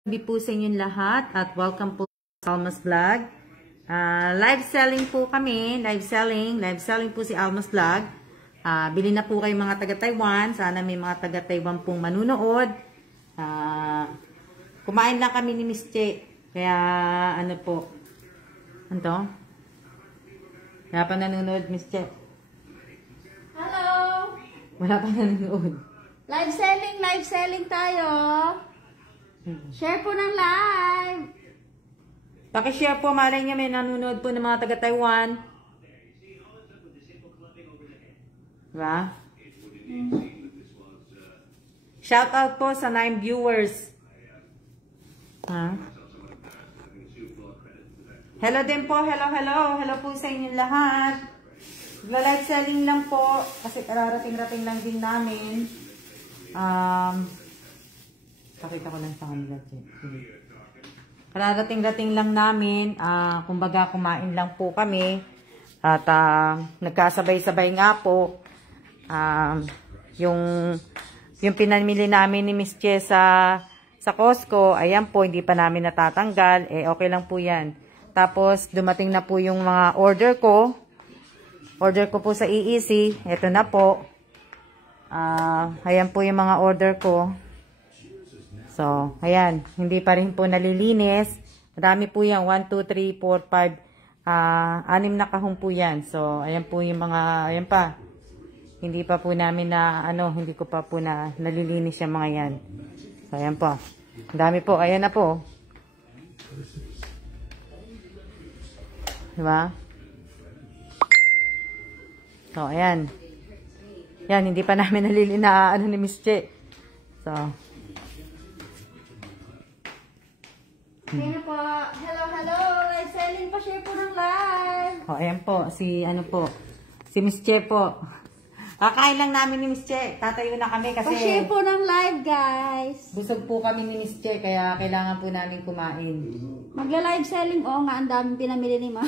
Gabi po sa inyong lahat at welcome po sa Alma's Vlog. Live selling po kami, live selling po si Alma's Vlog. Bili na po kayo mga taga-Taiwan, sana may mga taga-Taiwan pong manunood. Kumain lang kami ni Miss Che, kaya ano po, ano? Wala pa nanonood, Miss Che. Hello! Wala pa nanonood. Live selling tayo. Share po ng live. Paki-share po, malay niya may nanonood po ng mga taga-Taiwan. Diba? Shout out po sa 9 viewers. Hello din po, hello po sa inyong lahat. Live selling lang po kasi kararating-rating lang din namin. Pakita ko lang sa kanila. Kararating-rating lang namin. Kumbaga kumain lang po kami. At nagkasabay-sabay nga po. Yung pinamili namin ni Miss Che sa Costco, ayan po, hindi pa namin natatanggal. Okay lang po yan. Tapos dumating na po yung mga order ko. Order ko po sa EEC. Ito na po. Ayan po yung mga order ko. So, ayan. Hindi pa rin po nalilinis. Marami po yan. 1, 2, 3, 4, 5. 6 na kahon po yan. So, ayan po yung mga, ayan pa. Hindi pa po namin na, hindi ko pa po na nalilinis yung mga yan. So, ayan po. Ang dami po. Ayan na po. Diba? So, ayan. Yan, hindi pa namin nalilinis na, ni Miss Che. So, Ayan po. Hello. Live selling pa. Share po ng live. ayan po. Si Miss Che po. Kakain lang namin ni Miss Che. Tatayo na kami kasi Pa-share po ng live, guys. busog po kami ni Miss Che. Kaya kailangan po namin kumain. Magla-live selling. Oo nga, ang daming pinamili ni Ma.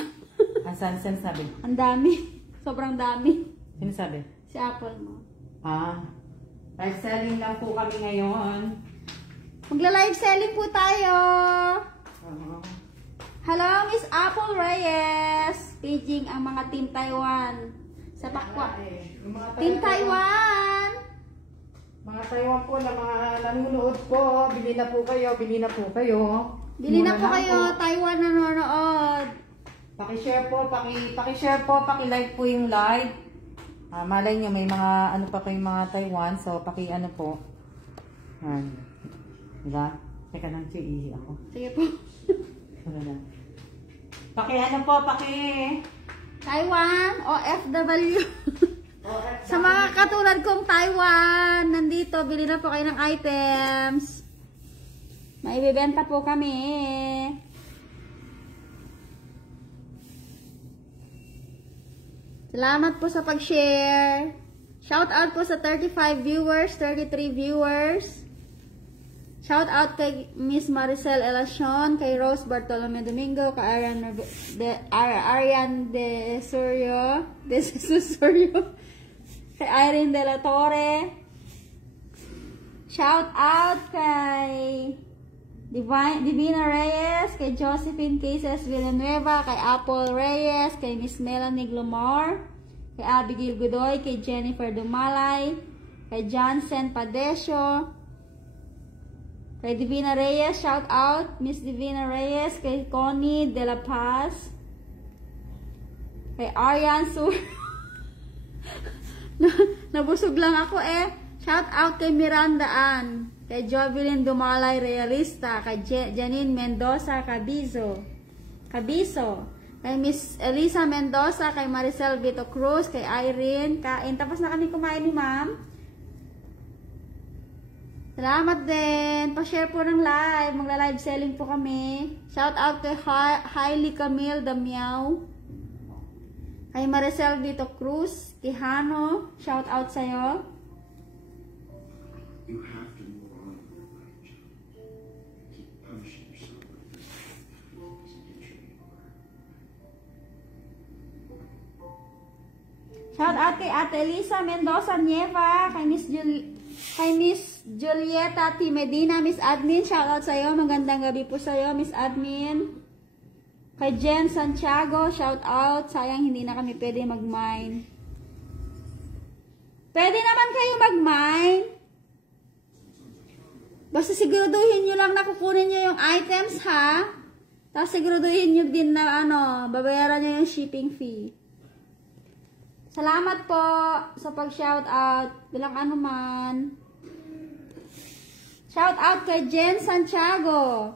Saan sabi? Ang dami. Sobrang dami. Sino sabi? Si Apple mo. Live selling lang po kami ngayon. Magla-live selling po tayo. Hello, Miss Apple Reyes. Paging ang mga Team Taiwan. Sa Pakwa. Team Taiwan. Mga Taiwan po na mga nanonood po. Bili na po kayo. Bili na po kayo. Taiwan nanonood. Paki-share po. Paki-share po. Paki-like po yung live. Malay nyo may mga pa kayong mga Taiwan. So, paki-ano po. Diba? Teka lang, iihi ako. Sige po. Paki-ano po, Taiwan, OFW. Sa mga katulad kong Taiwan, nandito, bili na po kayo ng items. Maibibenta po kami. Salamat po sa pag-share. Shout out po sa 35 viewers, 33 viewers. Shout out kay Miss Maricel Elacion, kay Rose Bartolome Domingo, kay Arian de Surio, kay Irene de la Torre. Shout out kay Divina Reyes, kay Josephine Cases Villanueva, kay Apple Reyes, kay Miss Melanie Glomar, kay Abigail Godoy, kay Jennifer Dumalay, kay Johnson Padesio, kay Divina Reyes, shout out, Miss Divina Reyes, kay Connie De La Paz, kay Arian Sur, nabusog lang ako shout out kay Miranda Ann, kay Jovelyn Dumalay Realista, kay Janine Mendoza Cabizo, kay Miss Elisa Mendoza, kay Maricel Vito Cruz, kay Irene, tapos na kami kumain ni Ma'am. Salamat din. Pa-share po ng live. Magla-live selling po kami. Shout out kay Hailey Camille Damiao. Kay Maricel Vito Cruz. Kay Hano. Shout out sa'yo. Shout out kay Ate Elisa Mendoza Nieva. Kay Miss Julieta T. Medina, Miss Admin, shoutout sa'yo. Magandang gabi po sa'yo, Miss Admin. Kay Jen Santiago, shoutout. Sayang hindi na kami pwede mag-mine. Pwede naman kayo mag-mine. Basta siguraduhin nyo lang na kukunin nyo yung items, ha? Tapos siguraduhin nyo din na babayaran nyo yung shipping fee. Salamat po sa pag-shoutout. Bilang ano man. Shoutout kay Jen Santiago.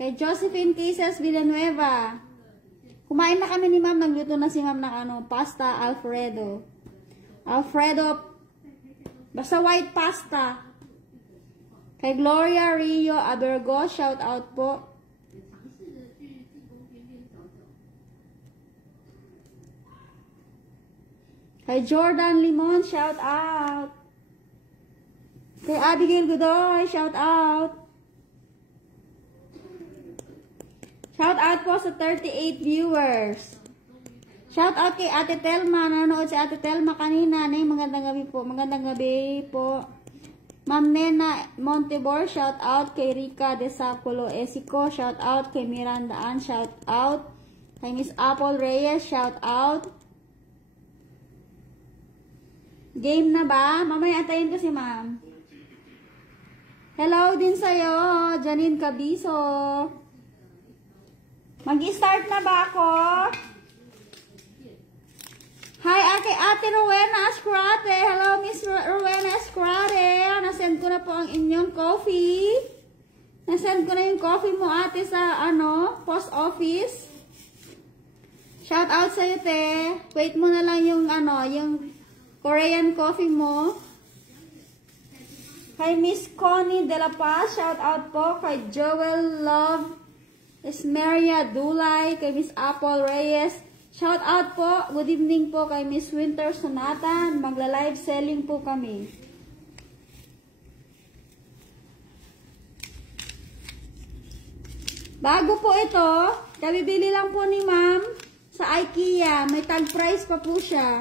Kay Josephine Cases Villanueva. Kumain na kami ni ma'am. Nagluto na si ma'am ng pasta Alfredo. Basta white pasta. Kay Gloria Rio Abergo. Shoutout po. Kay Jordan Limon, shout out. Kay Abigail Godoy, shout out. Shout out po sa 38 viewers. Shout out kay Ate Telma. Nanonood si Ate Telma kanina. Magandang gabi po. Magandang gabi po. Ma'am Nena Montebor, shout out. Kay Rica de Saculo Esico, shout out. Kay Miranda Ann, shout out. Kay Miss Apple Reyes, shout out. Game na ba? Mamaya antayin ko si ma'am. Hello din sa'yo, Janine Cabiso. Mag-start na ba ako? Hi, Ate Rowena Escrate. Hello, Miss Rowena Escrate. Nasend ko na po ang inyong coffee. Nasend ko na yung coffee mo, ate, sa post office. Shout out sa'yo, te. Wait mo na lang yung yung Korean coffee mo. Kay Miss Connie De La Paz, shout out po. Kay Joel Love Esmeria Dulay. Kay Miss Apple Reyes, shout out po. Good evening po kay Miss Winter Sonata. Magla-live selling po kami. Bago po ito, kabibili lang po ni ma'am sa IKEA. May tag price pa po siya.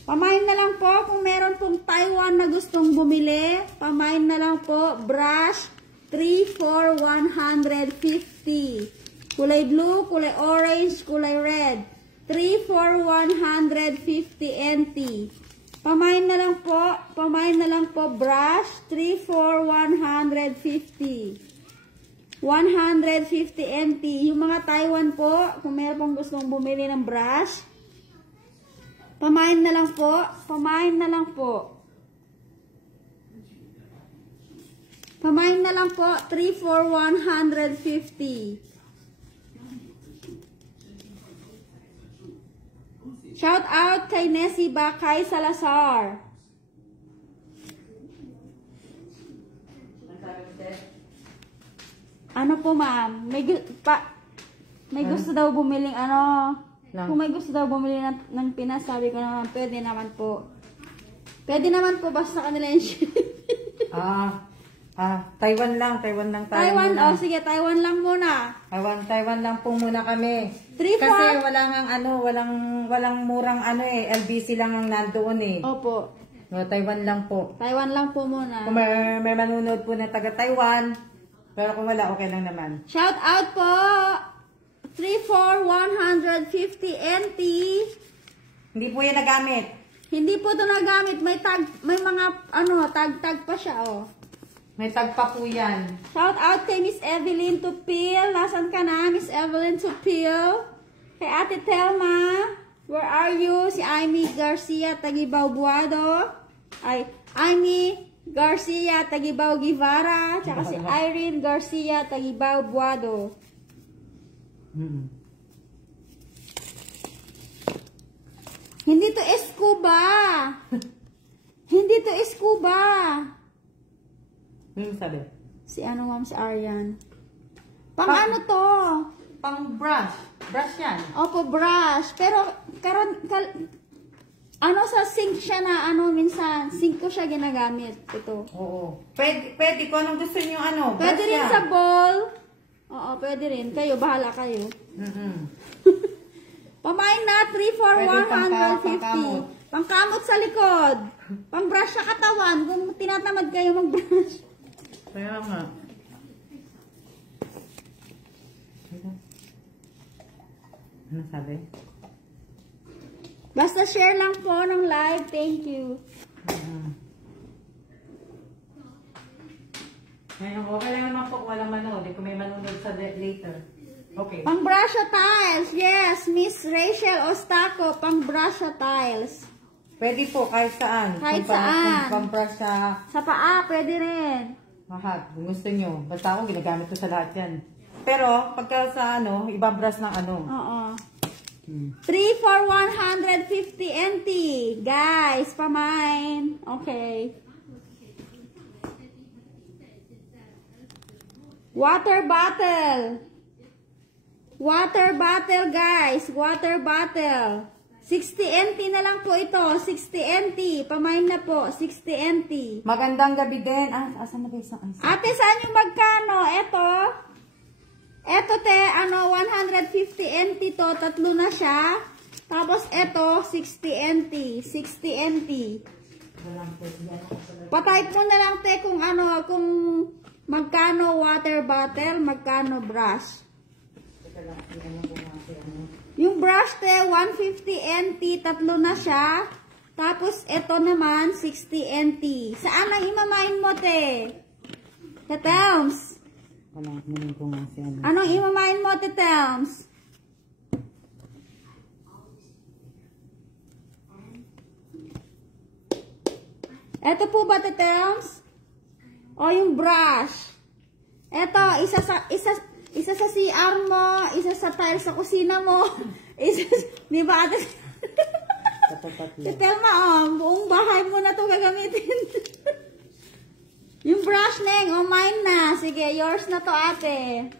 Pamain na lang po kung meron pong Taiwan na gustong bumili. Pamain na lang po. Brush 3 for 150. Kulay blue, kulay orange, kulay red. 3 for 150 NT. Pamain na lang po. Brush 3 for 150. 150 NT. Yung mga Taiwan po, kung meron pong gustong bumili ng brush, pamain na lang po. 3 for 150. Shout out kay Nessie Bakay Salazar. Ano po, ma'am? May gusto daw bumiling Kung may gusto daw bumili ng Pinas, sabi ko naman, pwede naman po. Basta kanila yung Taiwan lang tayo muna. Sige, Taiwan lang muna. Taiwan lang po muna kami. Kasi walang murang LBC lang ang nandoon Opo. No, Taiwan lang po. Taiwan lang po muna. Kung may manunod po na taga Taiwan, pero kung wala, okay lang naman. Shout out po! 3 for 150 NT. Hindi po yan nagamit. Hindi po ito nagamit. May mga tag pa siya, May tag pa po yan. Shout out kay Miss Evelyn Tupil. Nasaan ka na, Miss Evelyn Tupil? Kay Ate Telma. Where are you? Si Amy Garcia, Tagibaw Buado. Amy Garcia, Tagibaw Guevara. Tsaka si Irene Garcia, Tagibaw Buado. Hindi to Escuba. Sabi? Si ma'am, si Arian. Ano to? Pang brush. Brush yan. Opo, brush. Pero, sa sink siya na, minsan. Sink ko siya ginagamit. Ito. Oo. Pwede kung anong gusto niyo, Pwede rin sa bowl. Oo, pwede rin. Kayo, bahala kayo. Pamain na, 3 for 150. Pangkamot sa likod. Pang-brush sa katawan. Kung tinatamad kayo mag-brush. Kaya nga. Ano sabi? Basta share lang po ng live. Thank you. Ngayon, okay lang naman po kung walang manood. Kung may manood sa later. Okay. Pang-brush sa tiles. Yes, Miss Rachel Ostaco. Pang-brush sa tiles. Pwede po, kahit saan. Kahit Kung saan. Kung brush sa Sa paa, pwede rin. lahat. Kung gusto nyo. Basta ako, ginagamit ko sa lahat yan. Pero, pagka sa ibang brush ng Oo. 3 for 150 NT. Guys, pamain. Okay. Water bottle. Water bottle, guys. Water bottle. 60 NT na lang po ito. 60 NT. Pamain na po. 60 NT. Magandang gabi din. Asan na ba isang Ate, saan yung magkano? Eto te, 150 NT to, tatlo na siya. Tapos eto, 60 NT. 60 NT. Patype mo na lang te kung kung magkano water bottle, magkano brush. Yung brush te, 150 NT, tatlo na siya. Tapos eto naman, 60 NT. Saan ang imamain mo te? Sa Telms. Anong imamain mo, Telms? Ito po ba, Telms? O yung brush? Ito, isa sa CR mo, isa sa tiles sa kusina mo. Di ba, ate? Telma, buong bahay mo na ito gagamitin. Yung brush, Neng, mine na. Sige, yours na to, ate.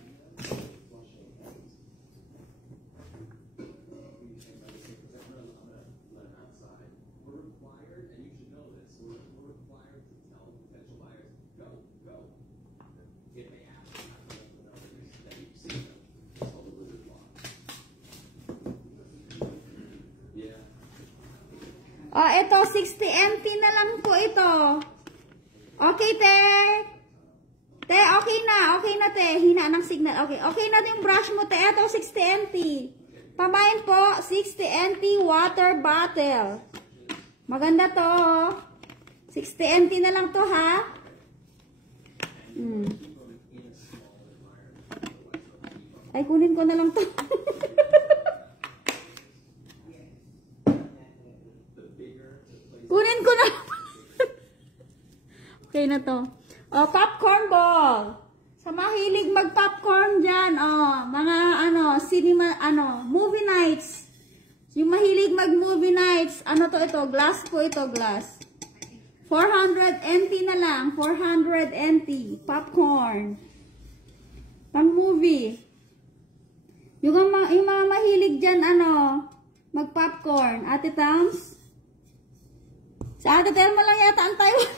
Ito, 60 NT na lang po ito. Okay, te. Te, okay na. Okay na, te. Hina ng signal. Okay. Okay na yung brush mo, te. Ito, 60 NT. Pamain po, 60 NT water bottle. Maganda to. 60 NT na lang to, ha? Ay, kunin ko na lang to. Kunin ko na. Okay na to. Popcorn ball. Sa mahilig mag-popcorn dyan, mga cinema, movie nights. Yung mahilig mag-movie nights, ito, glass po ito, glass. 400 NT na lang, 400 NT, popcorn. Pang-movie. Yung mga mahilig dyan, mag-popcorn. Ate Tams? Sa Ate Telma lang yata ang Taiwan.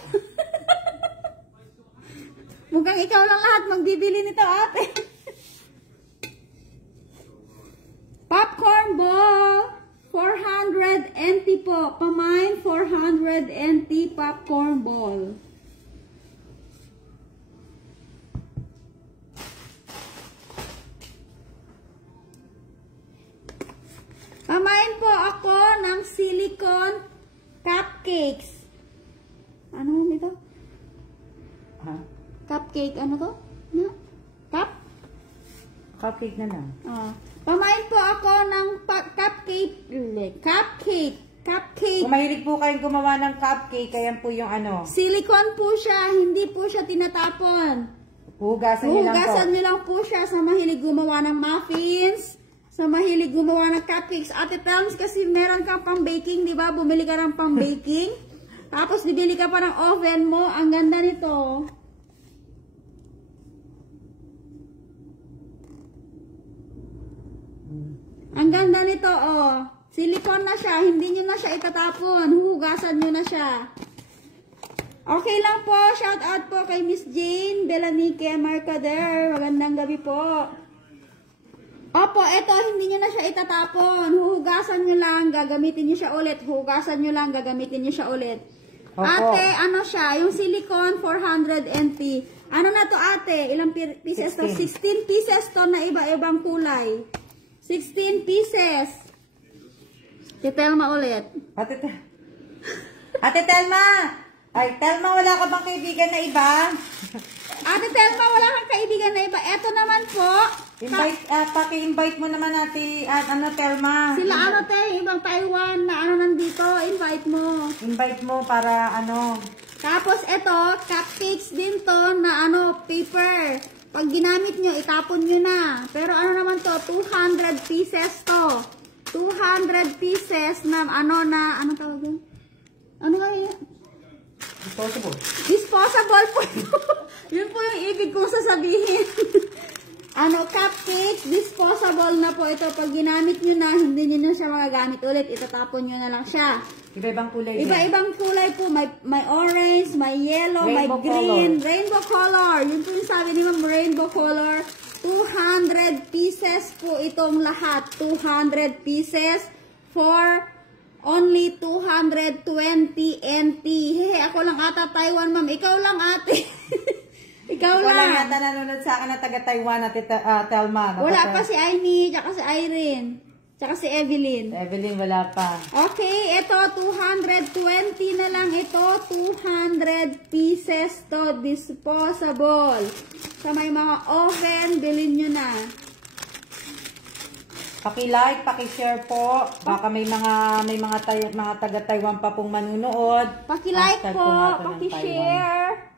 Mukhang ikaw lang lahat magbibili nito, ate. Popcorn ball. 400 NT po. Pamain, 400 NT popcorn ball. Pamain po ako ng silicone cupcakes. Ano ito? Cupcake, ano to? Cupcake na lang. Pamain po ako ng cupcake. Kung mahilig po kayong gumawa ng cupcake, kaya po yung Silicone po siya, hindi po siya tinatapon. Hugasan niyo lang po siya sa mahilig gumawa ng muffins, sa mahilig gumawa ng cupcakes. Ate Telms, kasi meron kang pang-baking, di ba? Bumili ka ng pang-baking. Tapos, bibili ka pa ng oven mo. Ang ganda nito. Ang ganda nito, silicone na siya. Hindi nyo na siya itatapon. Hugasan nyo na siya. Okay lang po. Shout out po kay Miss Jane Delanique Marcader. Magandang gabi po. Opo, eto, hindi nyo na siya itatapon. Huhugasan nyo lang, gagamitin nyo siya ulit. Huhugasan nyo lang, gagamitin nyo siya ulit. Opo. Ate, ano siya? Yung silicone, 400 NT. Ano na to, ate? Ilang pieces to? 16 pieces to na iba-ibang kulay. 16 pieces. Titelma ulit. Ate Telma! Ay, Telma, wala ka bang kaibigan na iba? Ate Telma, wala kang kaibigan na iba. Eto naman po. Paki-invite mo naman ate, Telma. Sila ano te, ibang Taiwan na ano nandito, invite mo. Invite mo para ano. Tapos ito, cupcakes din to na ano, paper. Pag ginamit nyo, itapon nyo na. Pero ano naman to, 200 pieces to. 200 pieces na ano tawag yun? Ano kaya? Disposable. Disposable po yun. Yun po yung ibig kong sasabihin. Cupcakes, disposable na po ito. Pag ginamit nyo na, hindi nyo na siya magagamit ulit. Itatapon nyo na lang siya. Iba-ibang kulay. Iba-ibang kulay po. May orange, may yellow, rainbow may green. color. Rainbow color. Yun po yung sabi ni Ma'am, rainbow color. 200 pieces po itong lahat. 200 pieces for only 220 NT. Hehe, ako lang ata Taiwan, ma'am. Ikaw lang, ate. Ikaw lang. Wala yata nanonood sa akin na taga-Taiwan at Telma. Wala pa si Aimee, tsaka si Irene, tsaka si Evelyn. Evelyn, wala pa. Okay, ito, 220 na lang ito. 200 pieces to, disposable. Sa may mga oven, bilhin nyo na. Paki-like, paki-share po. Baka may mga taga-Taiwan pa pong manunood. Paki-like Hashtag po, nga to ng paki-share. Taiwan.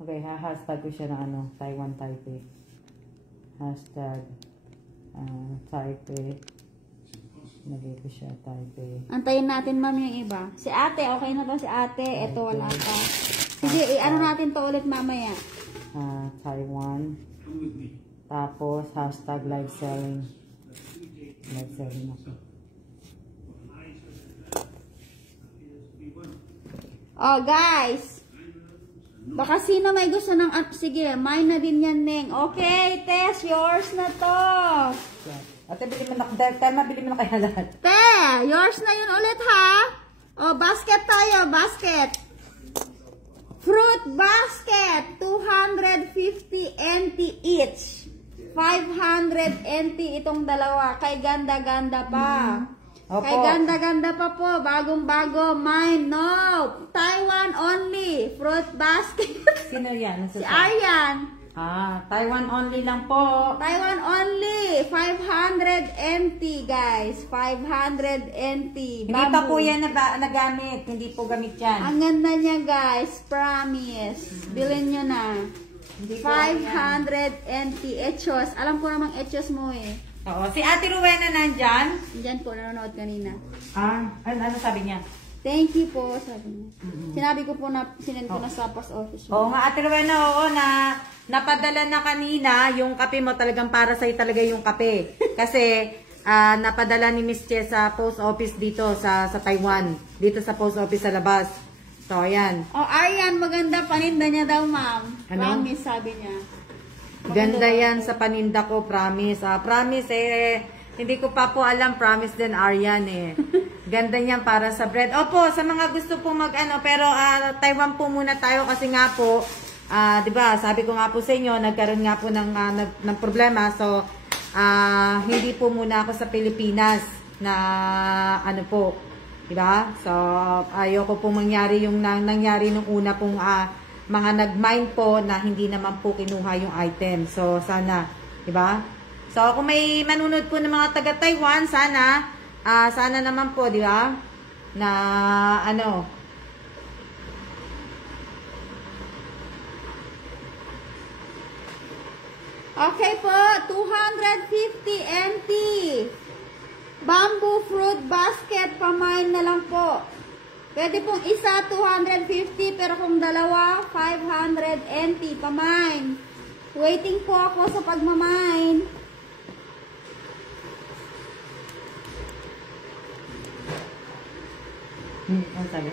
Okay, hashtag ko siya na Taiwan Taipei. Hashtag Taipei. Nagay ko siya Taipei. Antayin natin, ma'am, yung iba. Si ate, okay na to si ate. Ito, wala pa. Sige, ano natin to ulit mamaya. Taiwan. Tapos, hashtag live selling. Live selling ako. Oh, guys. Baka sino may gusto ng... sige, mine na din yan, Neng. Okay, Tess, yours na to. Ate, bili mo na. Telma, bili mo na kaya lahat. Te, yours na yun ulit, ha? Oh, basket tayo, basket. Fruit basket, 250 NT each. 500 NT itong dalawa. Kay ganda-ganda pa. Opo. Kay ganda-ganda pa po. Bagong-bago. Mine. No. Taiwan only. Fruit basket. Sino yan? Si Aryan. Taiwan only lang po. Taiwan only. 500 NT, guys. 500 NT. Hindi pa po yan nagamit. Hindi po gamit yan. Ang ganda niya, guys. Promise. Bilhin nyo na. 500 NT. Echos. Alam ko namang echos mo eh. Oo. Si Ate Rowena nandyan? Diyan po, nanonood kanina. Ano sabi niya? Thank you po, sabi niya. Sinabi ko po na, sinend ko na sa post office. Oo nga, Ate Rowena, oo, napadala na kanina, yung kape mo talagang para sa'yo talaga yung kape. Kasi, napadala ni Miss Che sa post office dito sa Taiwan. Dito sa post office sa labas. So, ayan. Oh, Aryan, maganda paninda niya daw, ma'am. Ano? Promise, sabi niya. Ganda yan sa paninda ko, promise. Promise hindi ko pa po alam, promise din Aryan Ganda niyan para sa bread. Opo, sa mga gusto po pero Taiwan po muna tayo kasi nga po, 'di ba? Sabi ko nga po sa inyo, nagkaroon nga po ng problema. So, hindi po muna ako sa Pilipinas na po, 'di ba? So, ayoko po mangyari yung nangyari nung una pong mga nag-mine po na hindi naman po kinuha yung item. So, sana, 'di ba? So, kung may manunod po ng mga taga-Taiwan, sana naman po, 'di ba? Na Okay po, 250 NT. Bamboo fruit basket, pamain na lang po. Pwede pong isa, 250, pero kung dalawa, 500 NT, pamain. Waiting po ako sa pagmamain. Ano sabi?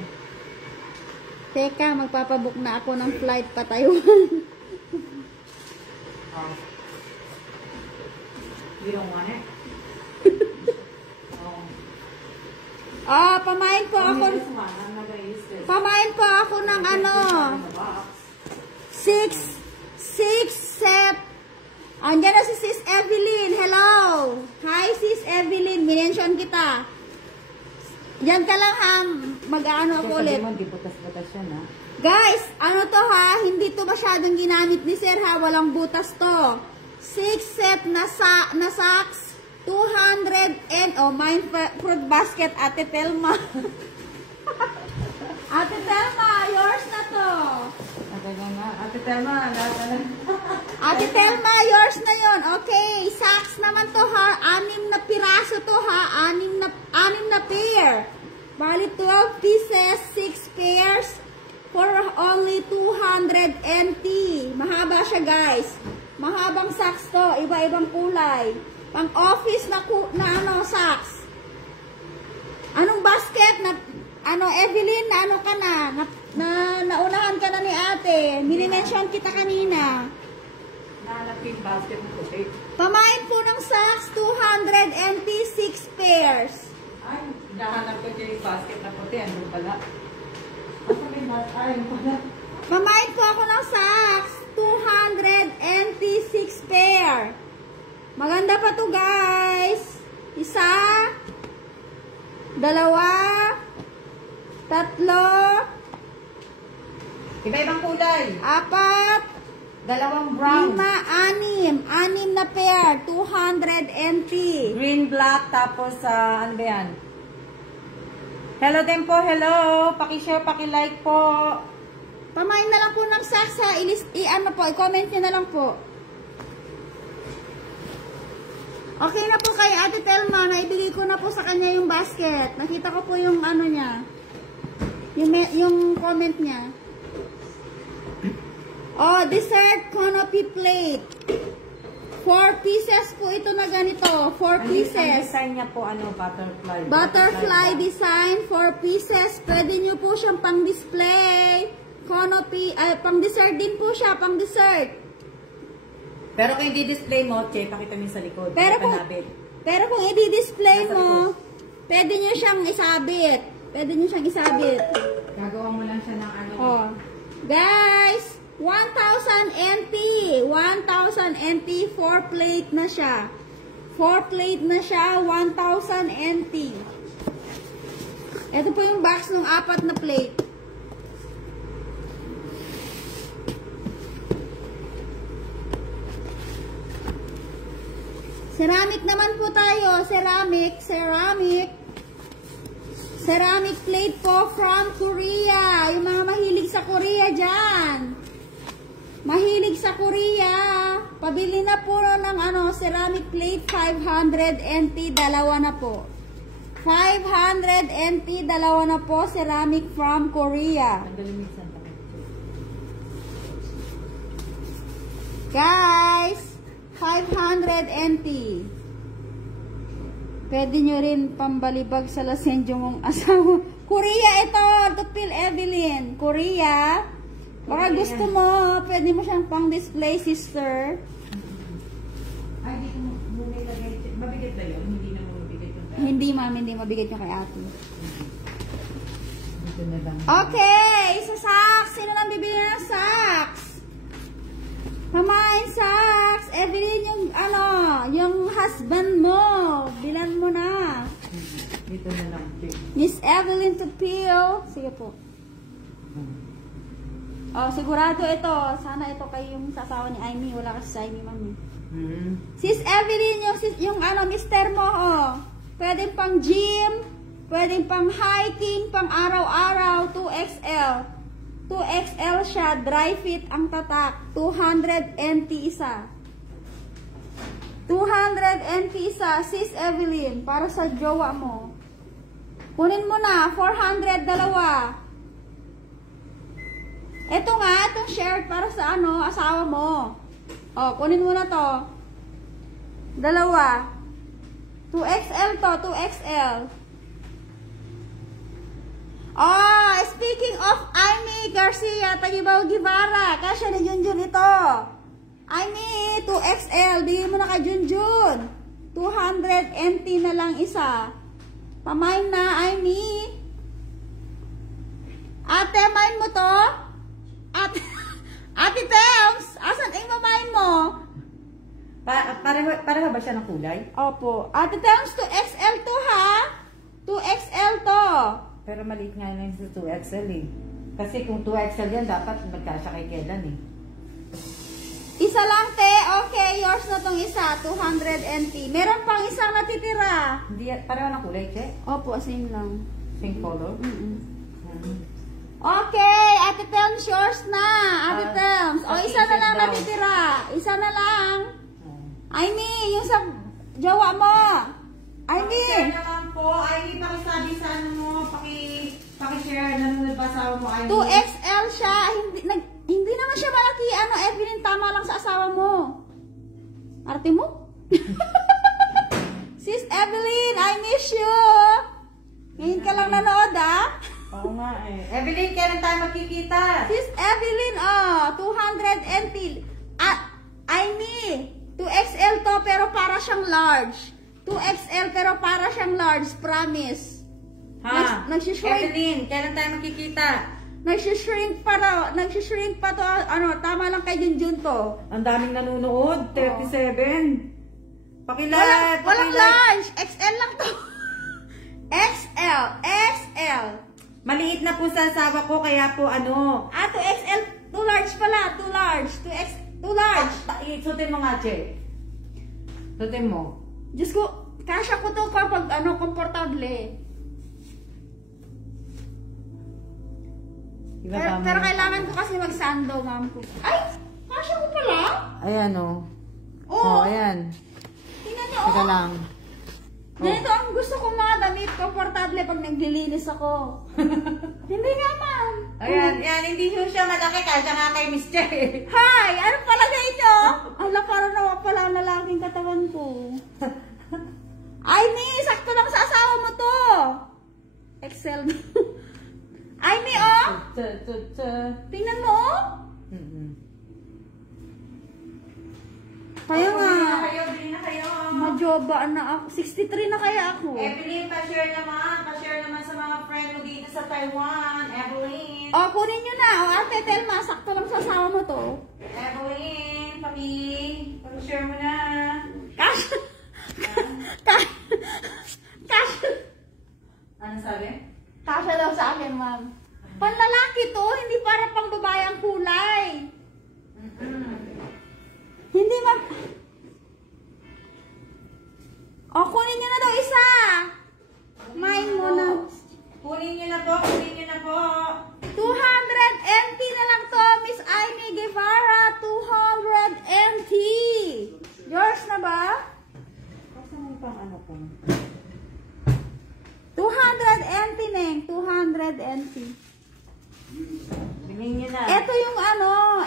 Teka, magpapabook na ako ng flight pa Taiwan. You don't want it? Pamain po ako. This one. I'm not gonna use this. Pamain po ako ng ano. 6 set. Andiyan na si Sis Evelyn. Hello. Hi Sis Evelyn. Minention kita. Diyan ka lang ha. Mag-ano ako ulit. Di butas-butas yan ha. Guys, ano to ha? Hindi to masyadong ginamit ni Sir ha. Walang butas to. 6 set na socks. 200 and my fruit basket, Ate Telma. Ate Telma, yours na to. Ate Telma, Ate Telma, yours na yon. Okay, socks naman to ha. 6 na piraso to ha. 6 na pair. Bali 12 pieces, 6 pairs for only 200 NT. Mahaba siya guys. Mahabang socks to, iba-ibang kulay. Pang office na ano socks. Anong basket na ano Evelyn, na ano ka na naunahan ka na ni ate. Mini-mention kita kanina. Nahanap yung basket ng puti. Pamain po ng socks 206 pairs. Ay, nahanap ko yung basket na puti. Ano pala? Asa may basket? Ay, ano pala? Pamain po ako ng socks 206 pair. Maganda pa to guys. 1, 2, 3, 4. Iba-ibang kulay. 4, 2 brown. 5, 6. 6 na pair. 200 NT. Green, black, tapos ano ba yan? Hello din po, hello. Paki-share, paki-like po. Pamain na lang po ng socks ha. I-ano po, i-comment nyo na lang po. Okay na po kay Ate Telma, naibigay ko na po sa kanya yung basket. Nakita ko po yung ano niya. Yung comment niya. Oh, dessert canopy plate. 4 pieces po ito na ganito. 4 pieces. Ang design niya po, butterfly. Butterfly design, 4 pieces. Pwede nyo po siyang pang-display. Canopy, pang dessert din po siya, pang dessert. Pero kung i-display mo, che, pakita mo sa likod. Pero kung i-display mo, pwede nyo siyang isabit. Pwede nyo siyang isabit. Gagawa mo lang siya ng ano. Oh. Guys, 1,000 NT. 1,000 NT, 4 plate na siya. 4 plate na siya, 1,000 NT. Ito po yung box ng 4 na plate. Ceramic naman po tayo. Ceramic plate po from Korea. Yung mga mahilig sa Korea dyan. Mahilig sa Korea. Pabili na po ng ceramic plate. 500 NT. Dalawa na po. 500 NT. Dalawa na po. Ceramic from Korea. Guys, 500 NT. Pwede nyo rin pambalibag sa lasensyo mong asawa. Korea ito, Tupil Evelyn. Korea. Baka gusto mo, pwede mo siyang pang-display, sister. Ay, dito mo nilagay. Mabigat na yun? Hindi na mo mabigat yung tayo? Hindi, ma'am. Hindi mabigat yung kay ate. Dito na lang. Okay, sa socks. Sino nang bibili ng socks? Pamain socks. Evelyn, yung husband mo. Bilan mo na. Dito na lang. Miss Evelyn Tupil. Sige po. Oh, sigurado ito. Sana ito kayo yung sasawa ni Amy. Wala kasi sa Amy, mami. Sis Evelyn, yung mister mo, oh. Pwede pang gym, pwede pang hiking, pang araw-araw, 2XL. 2XL siya, dry fit ang tatak. 200 NT isa. 200 NT isa, Sis Evelyn, para sa jowa mo. Kunin mo na, 400 dalawa. Ito nga, itong shirt para sa asawa mo. O, kunin mo na to. Dalawa. 2XL to, 2XL. Oh, speaking of Amy Garcia, Tagibaw Guevara, kasya ni Junjun ito. Amy, 2XL, bigyan mo na kay Junjun. 200 NT na lang isa. Pamain na, Amy. Ate, main mo to? Ate Tems, asan ang mamain mo? Pareho ba siya ng kulay? Opo. Ate Tems, 2XL to ha? 2XL to. Pero maliit nga lang sa 2XL eh. Kasi kung 2XL yan, dapat magkasya kay Kellan eh. Isa lang, te. Okay, yours na tong isa. 200 NT. Meron pang isang natitira. Hindi, pareho ng kulay, Che? Opo, same lang. Same color? Okay, Ate Tems, yours na. Ate Tems. O, isa na lang daw. natitira. Isa na lang. Aimee, yung sa jowa mo. Aimee. Pakishare naman po. Aimee, pakisabi sa ano mo. Pakishare. Nanonood ba asawa mo, Aimee? 2XL siya. Hindi naman siya malaki. Ano, Evelyn, tama lang sa asawa mo. Arte mo? Sis Evelyn, I miss you. Ngayon ka lang nanood, ah. Oo nga eh. Evelyn, kailan tayo magkikita? Sis Evelyn, 200 NT. Aimee, 2XL to pero para siyang large. 2XL pero para siyang large, promise. Ha? Nagsishrink. Evelyn, kailan tayo magkikita? Nagsishrink pa to. Ano, tama lang kay Junjun to. Ang daming nanonood. 37. Walang large. XL lang to. XL. Maliit na po sa asawa ko, kaya po ano. 2XL. 2 large pala. 2 large. 2 large. Sutin mo nga, Che. Sutin mo. Diyos ko, kasha ko to kapag komportable. Pero kailangan ko kasi magsando, ma'am ko. Ay! Kasha ko pala? Ayan o. Oo. Ayan. Tingnan niyo, Teka lang. Ganito ang gusto kong mga damit, komportable pag naglilinis ako. Hindi nga, ma'am. Ayan, hindi siya malaki. Kasya nga kay Miss Che. Hi! Ano palagay niyo? Ala, parang nawa pala ang lalaking katawan ko. Ay, sakto lang sa asawa mo to. Excel. Ay, tingnan mo, Kaya nga. Bili na kayo. Majoba na ako. 63 na kaya ako. Evelyn, pa-share naman. Pa-share naman sa mga friend mo dito sa Taiwan. Evelyn. O, kunin nyo na. O, Ate Telma, sakto lang sa asawa mo to. Evelyn, paki-share mo na. Cash. Ano sabi? Kasha daw sa akin, ma'am. Panlalaki to, hindi para pang babae ang kulay. Hindi, ma'am. O, kunin nyo na daw isa. Main mo na. Kunin nyo na po, kunin nyo na po. 200 NT na lang to, Miss Aimee Guevara. 200 NT. Yours na ba? Saan mo pang ano ko? 200 NT, Neng. 200 NT. Bilhin nyo na. Ito yung ano,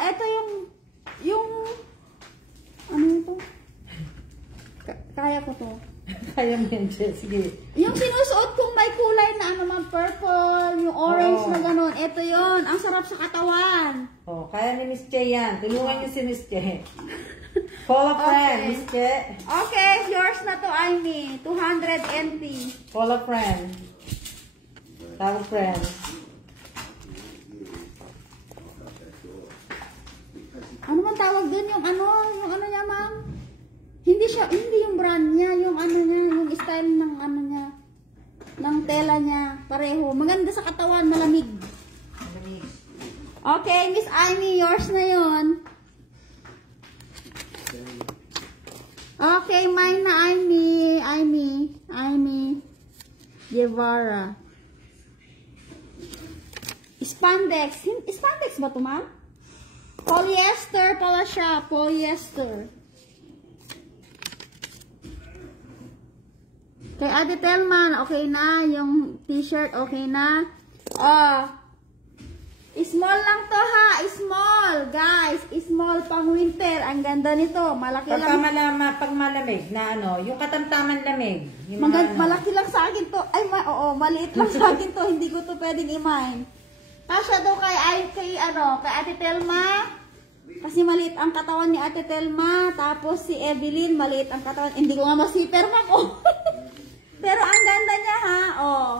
ano ito? Kaya ko to. Kaya mo yan, Che. Sige. Yung sinusuot kong may kulay na ano, mga purple, yung orange na ganun. Ito yon, ang sarap sa katawan. Oh, kaya ni Miss Che yan. Tulungan niyo si Miss Che. Call a friend, Okay. Miss Che. Okay, yours na to, Aimee. 200 NT. Call a friend. Tawag friend. Ano man tawag dun? Yung ano niya, ma'am? Hindi yung brand niya, yung ano niya, yung style ng ano niya, ng tela niya, pareho. Maganda sa katawan, malamig. Okay, Miss Aimee, yours na yon. Okay, mine na Aimee Guevara. Spandex. Spandex ba ito, ma'am? Polyester pala siya. Polyester. Kay Ate Telman, okay na. Yung t-shirt, okay na. Small lang to ha. Small, guys. Small pang winter. Ang ganda nito. Malaki lang. Pag malamig na ano, yung katamtaman lamig. Yung mga ano. Malaki lang sa akin to. Ay, maliit lang sa akin to. Hindi ko to pwedeng i-mine. Kasya daw kay Ate Telma. Kasi maliit ang katawan ni Ate Telma. Tapos si Evelyn, maliit ang katawan. Hindi ko nga masiper na ko. Pero ang ganda niya ha. Oh.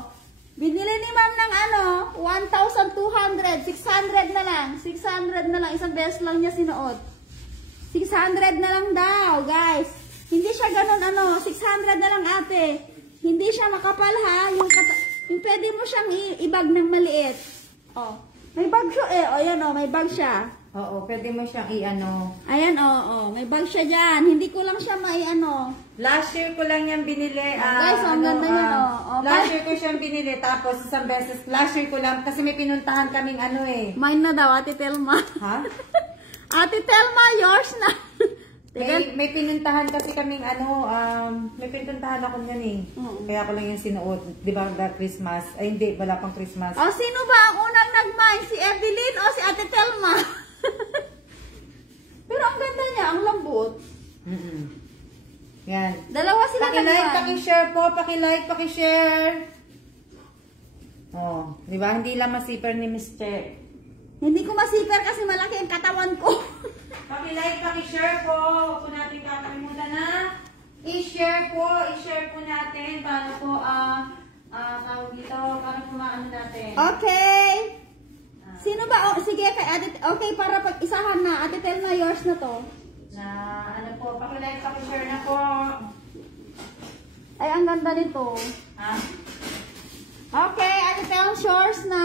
Binili ni ma'am ng 1,200. 600 na lang. 600 na lang. Isang beses lang niya sinuot. 600 na lang daw, guys. Hindi siya ganun 600 na lang ate. Hindi siya makapal ha. Yung pwede mo siyang ibag ng maliit. Oh. May bag siya eh. O yan may bag siya. Oo, pwede mo siyang Ayan, may bag siya dyan. Hindi ko lang siya Last year ko lang yan binili. Guys, ang ganda yan, Last year ko siyang binili, tapos isang beses, last year ko lang, kasi may pinuntahan kaming Mine na daw, Ate Telma. Ha? Ate Telma, yours na. may pinuntahan kasi kaming may pinuntahan ako yan eh. Kaya ko lang yung sinuot. Di ba, Christmas? Ay, hindi, wala pang Christmas. O, sino ba ang unang nag-mine? Si Evelyn o si Ate Telma? Pero ang ganda niya, ang lambot. Yan. Dalawa sila Paki-like, paki-share po. Paki-like, paki-share. Oh, di ba? Hindi lang masiper ni Miss Che. Hindi ko masiper kasi malaki ang katawan ko. Paki-like, paki-share po. Huwag po natin kakalimutan na i-share po. I-share po natin para po, tawag dito, para po maano natin. Okay. Sino ba? Sige, kay Ate, okay, para pag-isahan na. Ate Telma, yours na to. Po, paki-like, paki-share na po. Ay, ang ganda nito. Ha? Okay, Ate Telma, yours na.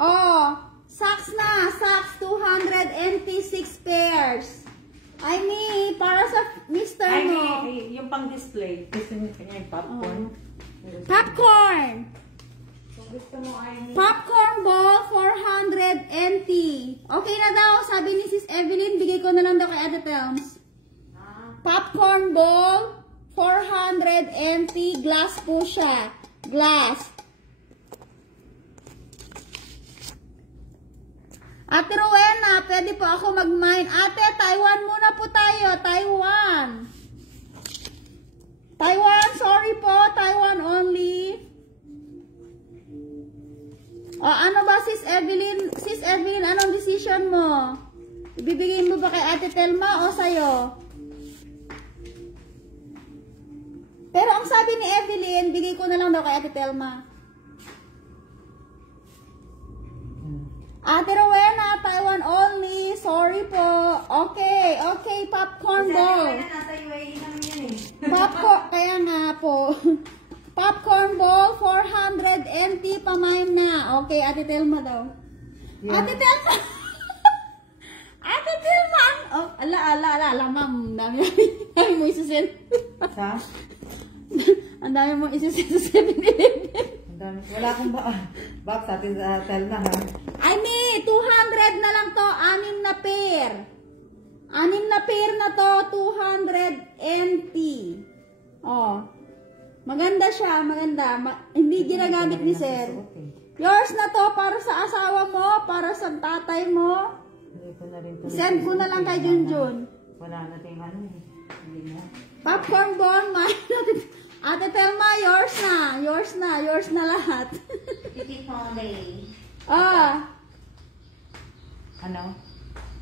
Oh, socks na. Socks, 286 pairs. I mean, para sa Mr. mo. Yung pang-display. Gusto niyo kanya yung popcorn. Popcorn. Gusto mo ay... Popcorn ball, 400 NT. Okay na daw, sabi ni Sis Evelyn, bigay ko na lang daw kay Ate Telms. Popcorn ball, 400 NT. Glass po siya. Glass. Ate Rowena, pwede po ako mag-mine. Ate, Taiwan muna po tayo. Taiwan. Taiwan, sorry po. Taiwan only. O, ano ba, Sis Evelyn? Sis Evelyn, anong decision mo? Ibibigay mo ba kay Ate Telma o sa'yo? Pero ang sabi ni Evelyn, bigay ko na lang daw kay Ate Telma. Ate Rowena, Taiwan only. Sorry po. Okay, okay, popcorn ball. Nasa UAE naman yan eh. Popcorn, kaya nga po. Popcorn ball, 400 NT, pamayam na. Okay, Ate Telma daw. Yeah. Ate Telma! Ate Telma! Oh, ala, ma'am. Dami mo isasend. Sa? Ang dami mo isasend sa 7-Eleven. Wala akong box sa atin sa Telma ha. Ay, may 200 na lang to. 6 na pair. 6 na pair na to. 200 NT. Oh. Maganda siya. Maganda. Hindi ginagamit ni Sir. Yours na to para sa asawa mo. Para sa tatay mo. Send ko na lang kay Junjun. Wala natin Popcorn ball. Ate Telma, yours na. Yours na. Yours na lahat. Titi Holiday. Ano?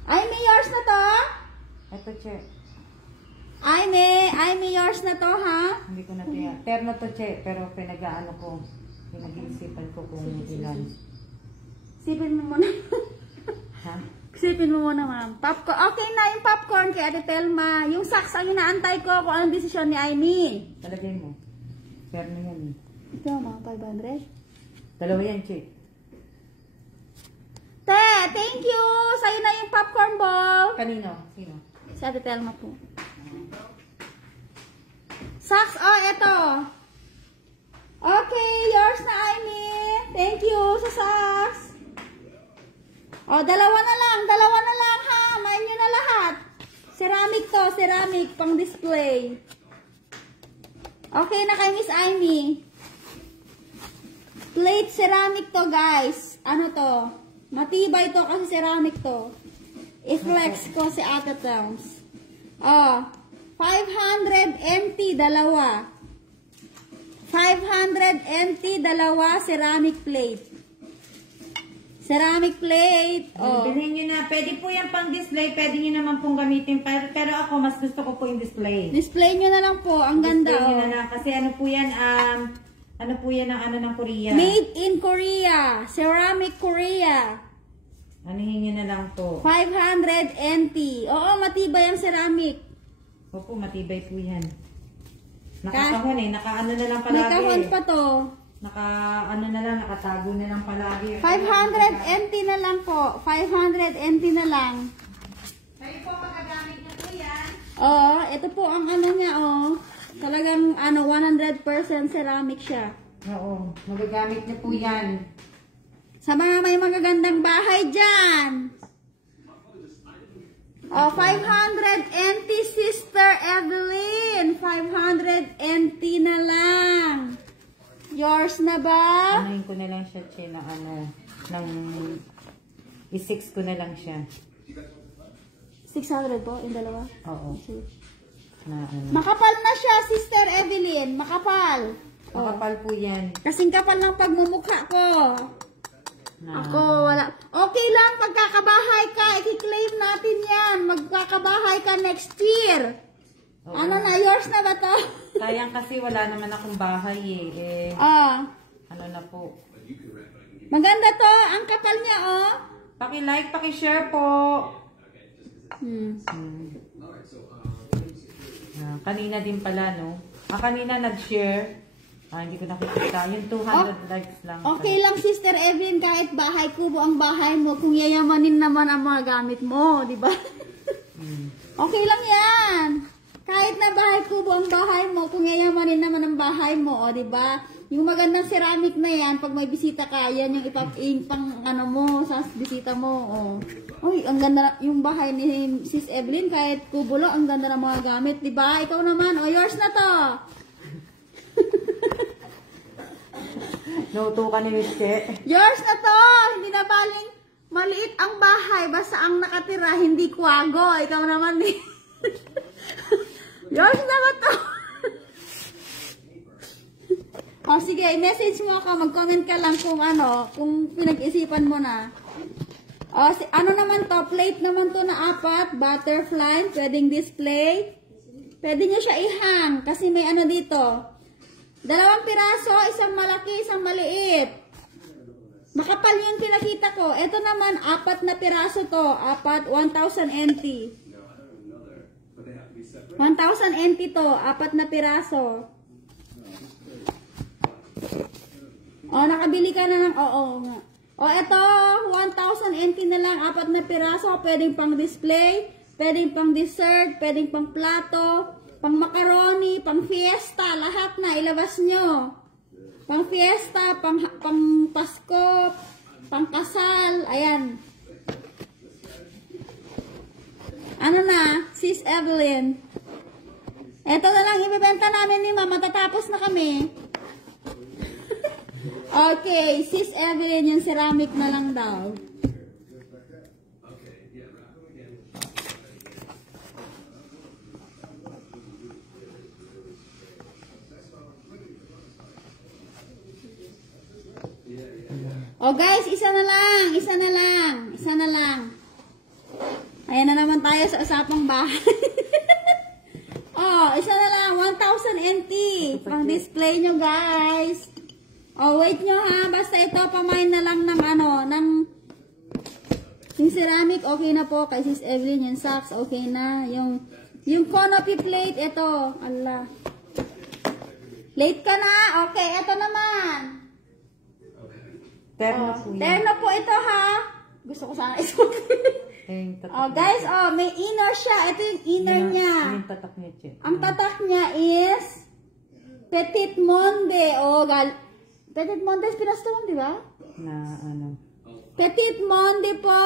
Ay, may yours na to? Ito, Che. Ay, may yours na to, ha? Hindi ko na tiyan. Terno to, Che. Pero pinag-ano ko. Pinag-iisipan ko kung ilan. Sipin mo muna. Ha? Sipin mo muna, ma'am. Popcorn. Okay na yung popcorn kay Ate Telma. Yung socks ang inaantay ko kung anong desisyon ni Aimee. Talagay mo. Terno yan. Ito, mga 500. Dalawa yan, Che. Te, thank you! Sa'yo na yung popcorn ball. Kanino? Sino? Si Ate Telma po. Socks, eto. Okay, yours na, Aimee. Thank you sa socks. Dalawa na lang, ha. Main nyo na lahat. Ceramic to, ceramic, pang display. Okay na kay Miss Aimee. Plate ceramic to, guys. Ano to? Matibay to kasi ceramic to. I-flex ko si Ate Telms. 500 NT, dalawa. 500 NT, dalawa, ceramic plate. Ceramic plate. Oh. Bilhin nyo na. Pwede po yan pang display. Pwede nyo naman pong gamitin. Pero ako, mas gusto ko po yung display. Display nyo na lang po. Ang ganda. Display nyo Oh. na lang. Kasi ano po yan, ano po yan ang ano ng Korea. Made in Korea. Ceramic Korea. Anuhin nyo na lang po. 500 NT. Oo, matibay ang ceramic. Opo, matibay po yan. Nakakahon eh. Nakaano na lang palagi. May kahon pa to. Ano na lang, nakatago na lang palagi. 500 NT na lang po. 500 NT na lang. Kayo po magagamit nyo po yan. Oo, ito po ang ano niya, oh. Talagang 100% ceramic siya. Oo, magagamit nyo po yan. Sa mga may magagandang bahay dyan. Oh, 500 NT, Sister Evelyn. 500 NT na lang. Yours na ba? Anuhin ko na lang siya, Che, na i-6 ko na lang siya. 600 po, yung dalawa? Oo. Na ano. Makapal na siya, Sister Evelyn. Makapal. Makapal po yan. Kasing kapal ng pagmumukha ko. Ako, wala. Okay lang, magkakabahay ka. I-claim natin yan. Magkakabahay ka next year. Oo. Ano na, yours na ba to? Sayang kasi wala naman akong bahay eh. Ano na po. Maganda to. Ang kapal niya, oh. Paki-like, paki-share po. Kanina din pala, no? Kanina nag-share. Hindi ko nakikita. Yung 200 likes lang. Okay lang, Sister Evelyn, kahit bahay kubo ang bahay mo, kung yayamanin naman ang mga gamit mo, di ba? Okay lang yan. Kahit na bahay kubo ang bahay mo, kung yayamanin naman ang bahay mo, o, di ba? Yung magandang ceramic na yan, pag may bisita ka, yan yung pang ano mo, sa bisita mo, o. Uy, ang ganda, yung bahay ni Sis Evelyn, kahit kubo lang, ang ganda ng mga gamit, di ba? Ikaw naman, o, yours na to. Nauto ka ni Miss Che. Yours na to! Hindi na baling maliit ang bahay. Basta ang nakatira, hindi kwago. Ikaw naman eh. Yours na ba to? O sige, message mo ako. Mag-comment ka lang kung ano, kung pinag-isipan mo na. O, ano naman to? Plate naman to na 4. Butterfly. Pwedeng display. Pwede nyo siya ihang. Kasi may ano dito. 2 piraso, isang malaki, isang maliit. Makapal yung pinakita ko. Ito naman, 4 na piraso to. 1,000 NT. 1,000 NT to. 4 na piraso. O, nakabili ka na ng, oo nga. O, ito, 1,000 NT na lang. 4 na piraso. Pwedeng pang display, pwedeng pang dessert, pwedeng pang plato, pang macaroni, pang fiesta, lahat na ilabas nyo. Pang fiesta, pang Pasko, pang kasal, ayan. Ano na, Sis Evelyn? Ito na lang ibibenta namin ni Mama, matatapos na kami. Okay, Sis Evelyn, yung ceramic na lang daw. Oh guys, isa na lang. Ayan na naman tayo sa usapang bahay. Oh, isa na lang, 1,000 NT. Pang display nyo guys. Oh, wait nyo ha, basta ito, pamain na lang ng ano, yung ceramic, okay na po. Kay Sis Evelyn, yung socks, okay na. Yung canopy plate, ito. Allah. Late ka na? Okay, ito naman. Terno po yan. Terno po ito ha. Gusto ko sana isuot. Oh guys, oh may inner siya. Ito yung inner niya. Yung tatak niya, Che. Ang tatak niya is Petit Monde. Oh, Petit Monde is pinastawan, di ba? Na ano. Petit Monde po.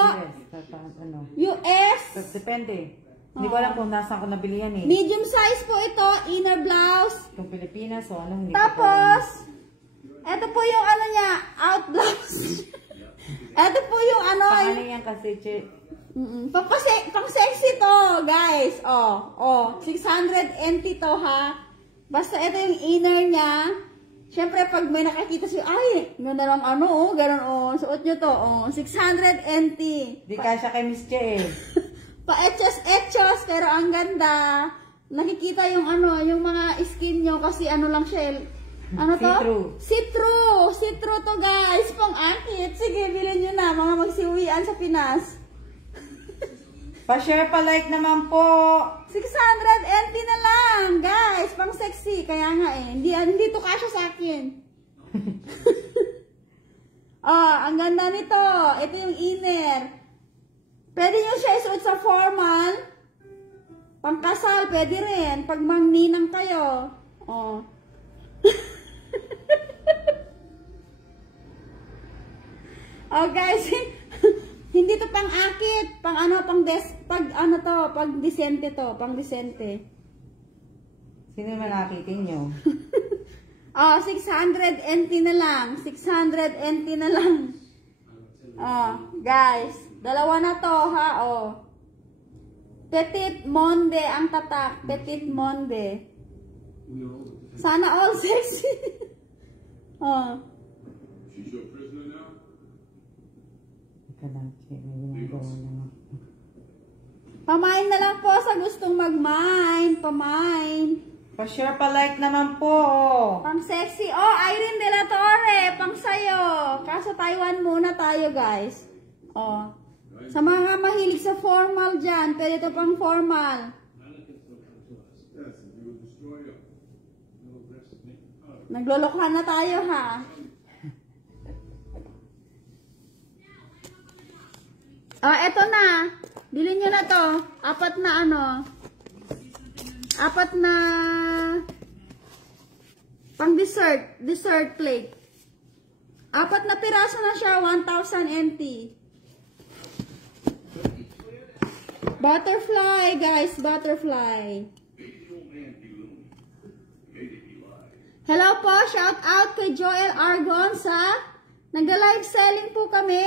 Yes, ano. US. Depende. Hindi ko alam kung nasaan ko nabili yan eh. Medium size po ito. Inner blouse. Kung Pilipinas o ano, hindi Tapos, ito po yung ano niya, out blouse. Ito po yung ano. Paano yan kasi, Che? Pang sexy to, guys. Oh, 600 NT to ha. Basta ito yung inner niya. Siyempre, pag may nakakita siya, ay, ganda lang ano, oh, ganun, oh, suot nyo to, oh, 600 NT. Di kasya kay Miss Che eh. Pa-etchos, pero ang ganda. Nakikita yung ano, yung mga skin nyo kasi ano lang siya, ano to? See-through. See-through. See-through to guys, pang akit. Sige, bilhin nyo na, mga magsiuwian sa Pinas. Pa-share, pa-like naman po. 600 NT na lang, guys. Pang sexy. Kaya nga eh. Hindi to kasya sa akin. Oh, ang ganda nito. Ito yung inner. Pwede nyo siya isuot sa formal. Pangkasal, pwede rin. Pag mangninang kayo. Oh. Oh, guys. Hindi to pang akit, pang ano, pag disente to, pang disente. Sino malakitin nyo? Oh, 600 NT na lang, 600 NT na lang. Oh, guys, dalawa na to ha, oh. Petit Monde ang tatak, Petit Monde. Sana all sexy. Oh. Pamain na lang po sa gustong mag-mine. Pamain. Pa-share, pa-like naman po. Pang sexy. Oh, Irene De La Torre. Pang sayo. Kaso Taiwan muna tayo, guys. Oh. Sa mga mahilig sa formal dyan, pwede ito pang formal. Naglolokhan na tayo, ha? Oh, eto na. Bilhin nyo na to. Apat na ano. Apat na pang dessert. Dessert plate. Apat na piraso na siya. 1,000 NT. Butterfly, guys. Butterfly. Hello po. Shout out kay Joel Argonza. Nag-live selling po kami.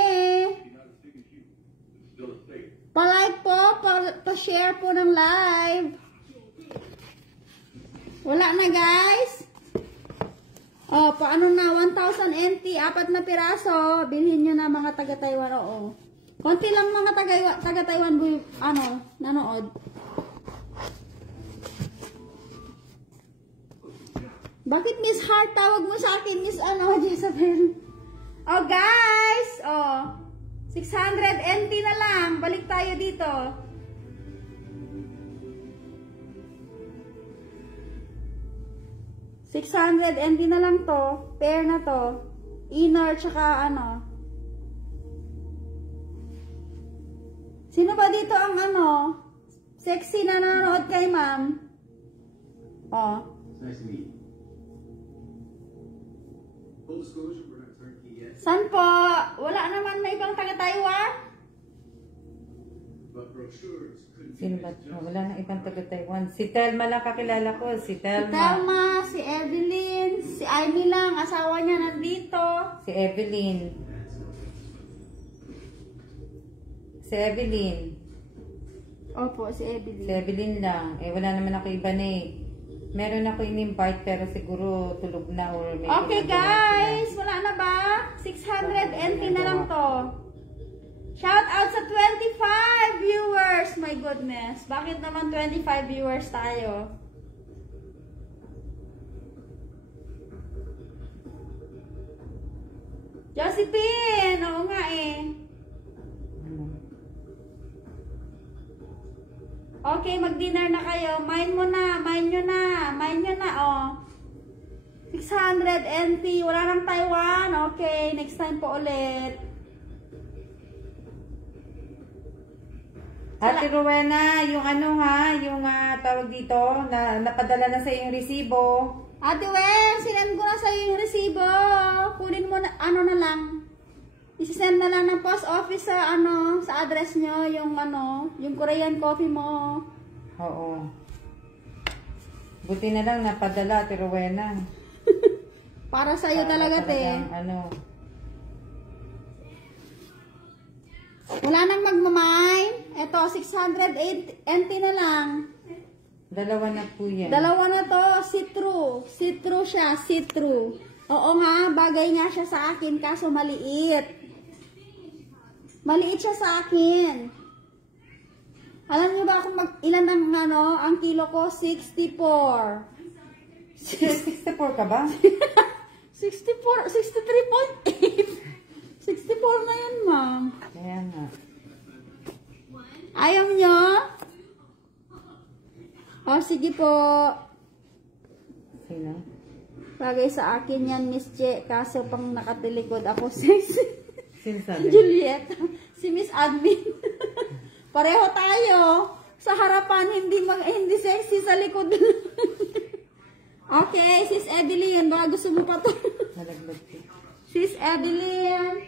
Pa-like po, pa-share po ng live. Wala na guys. Oh, paano na? 1,000 NT, apat na piraso. Bilhin nyo na mga taga-Taiwan. Oo. Konti lang mga taga-Taiwan nanood. Bakit Miss Heart? Tawag mo sa akin, Miss Jezabel. Oh guys, oh. 600 NT na lang. Balik tayo dito. $600 NT na lang to. Pair na to. Inner tsaka ano. Sino ba dito ang ano? Sexy na nanonood kay ma'am? Oh. Nice to meet you. Full disclosure, we're not turnkey yet. San po? Wala naman na ibang taga-Taiwan? But brochures couldn't Sino ba? Wala na ibang taga-Taiwan. Si Telma lang kakilala ko. Si Si Telma. Telma, si Evelyn, si Ivy lang, asawa niya nandito. Si Evelyn. Si Evelyn. Opo, si Si Evelyn. Evelyn lang. Eh, wala naman ako iba na eh. Meron ako in-invite pero siguro tulog na or may Okay ginagawa guys, sila. wala na ba? 600 NT na lang to. Shout out sa 25 viewers. My goodness. Bakit naman 25 viewers tayo? Josephine! Oo nga eh. Okay, mag-dinner na kayo. Mine mo na. Mine nyo na. Mine nyo na, oh. 600 NT. Wala nang Taiwan. Okay, next time po ulit. Ate Rowena, yung ano ha, yung tawag dito, na napadala na sa yung resibo. Ate Wen, sinend ko na sa'yo yung resibo. Kunin mo na, ano na lang. Isisend na lang ng post office sa, sa address nyo, yung Korean coffee mo. Oo. Buti na lang napadala, Ate Rowena. Para sa'yo talaga, te. Ano. Wala nang magmamine. Ito, 608 NT na lang. Dalawa na po yan. Dalawa na to, see-through. See-through siya, see-through. Oo nga, bagay nga siya sa akin, kaso maliit. Maliit siya sa akin. Alam niyo ba kung ilan ang ang kilo ko? 64. 64 ka ba? 64, 63.8. 64 na yan, ma'am. Kaya nga. Ayaw nyo? O, sige po. Sino? Bagay sa akin yan, Miss Che. Kaso pang nakatilikod ako, sexy. Sino sabi? Juliet. Si Miss Admin. Pareho tayo. Sa harapan, hindi sexy sa likod. Okay, Sis Evelyn. Baka gusto mo pa to. Nalaglag ko. Sis Evelyn.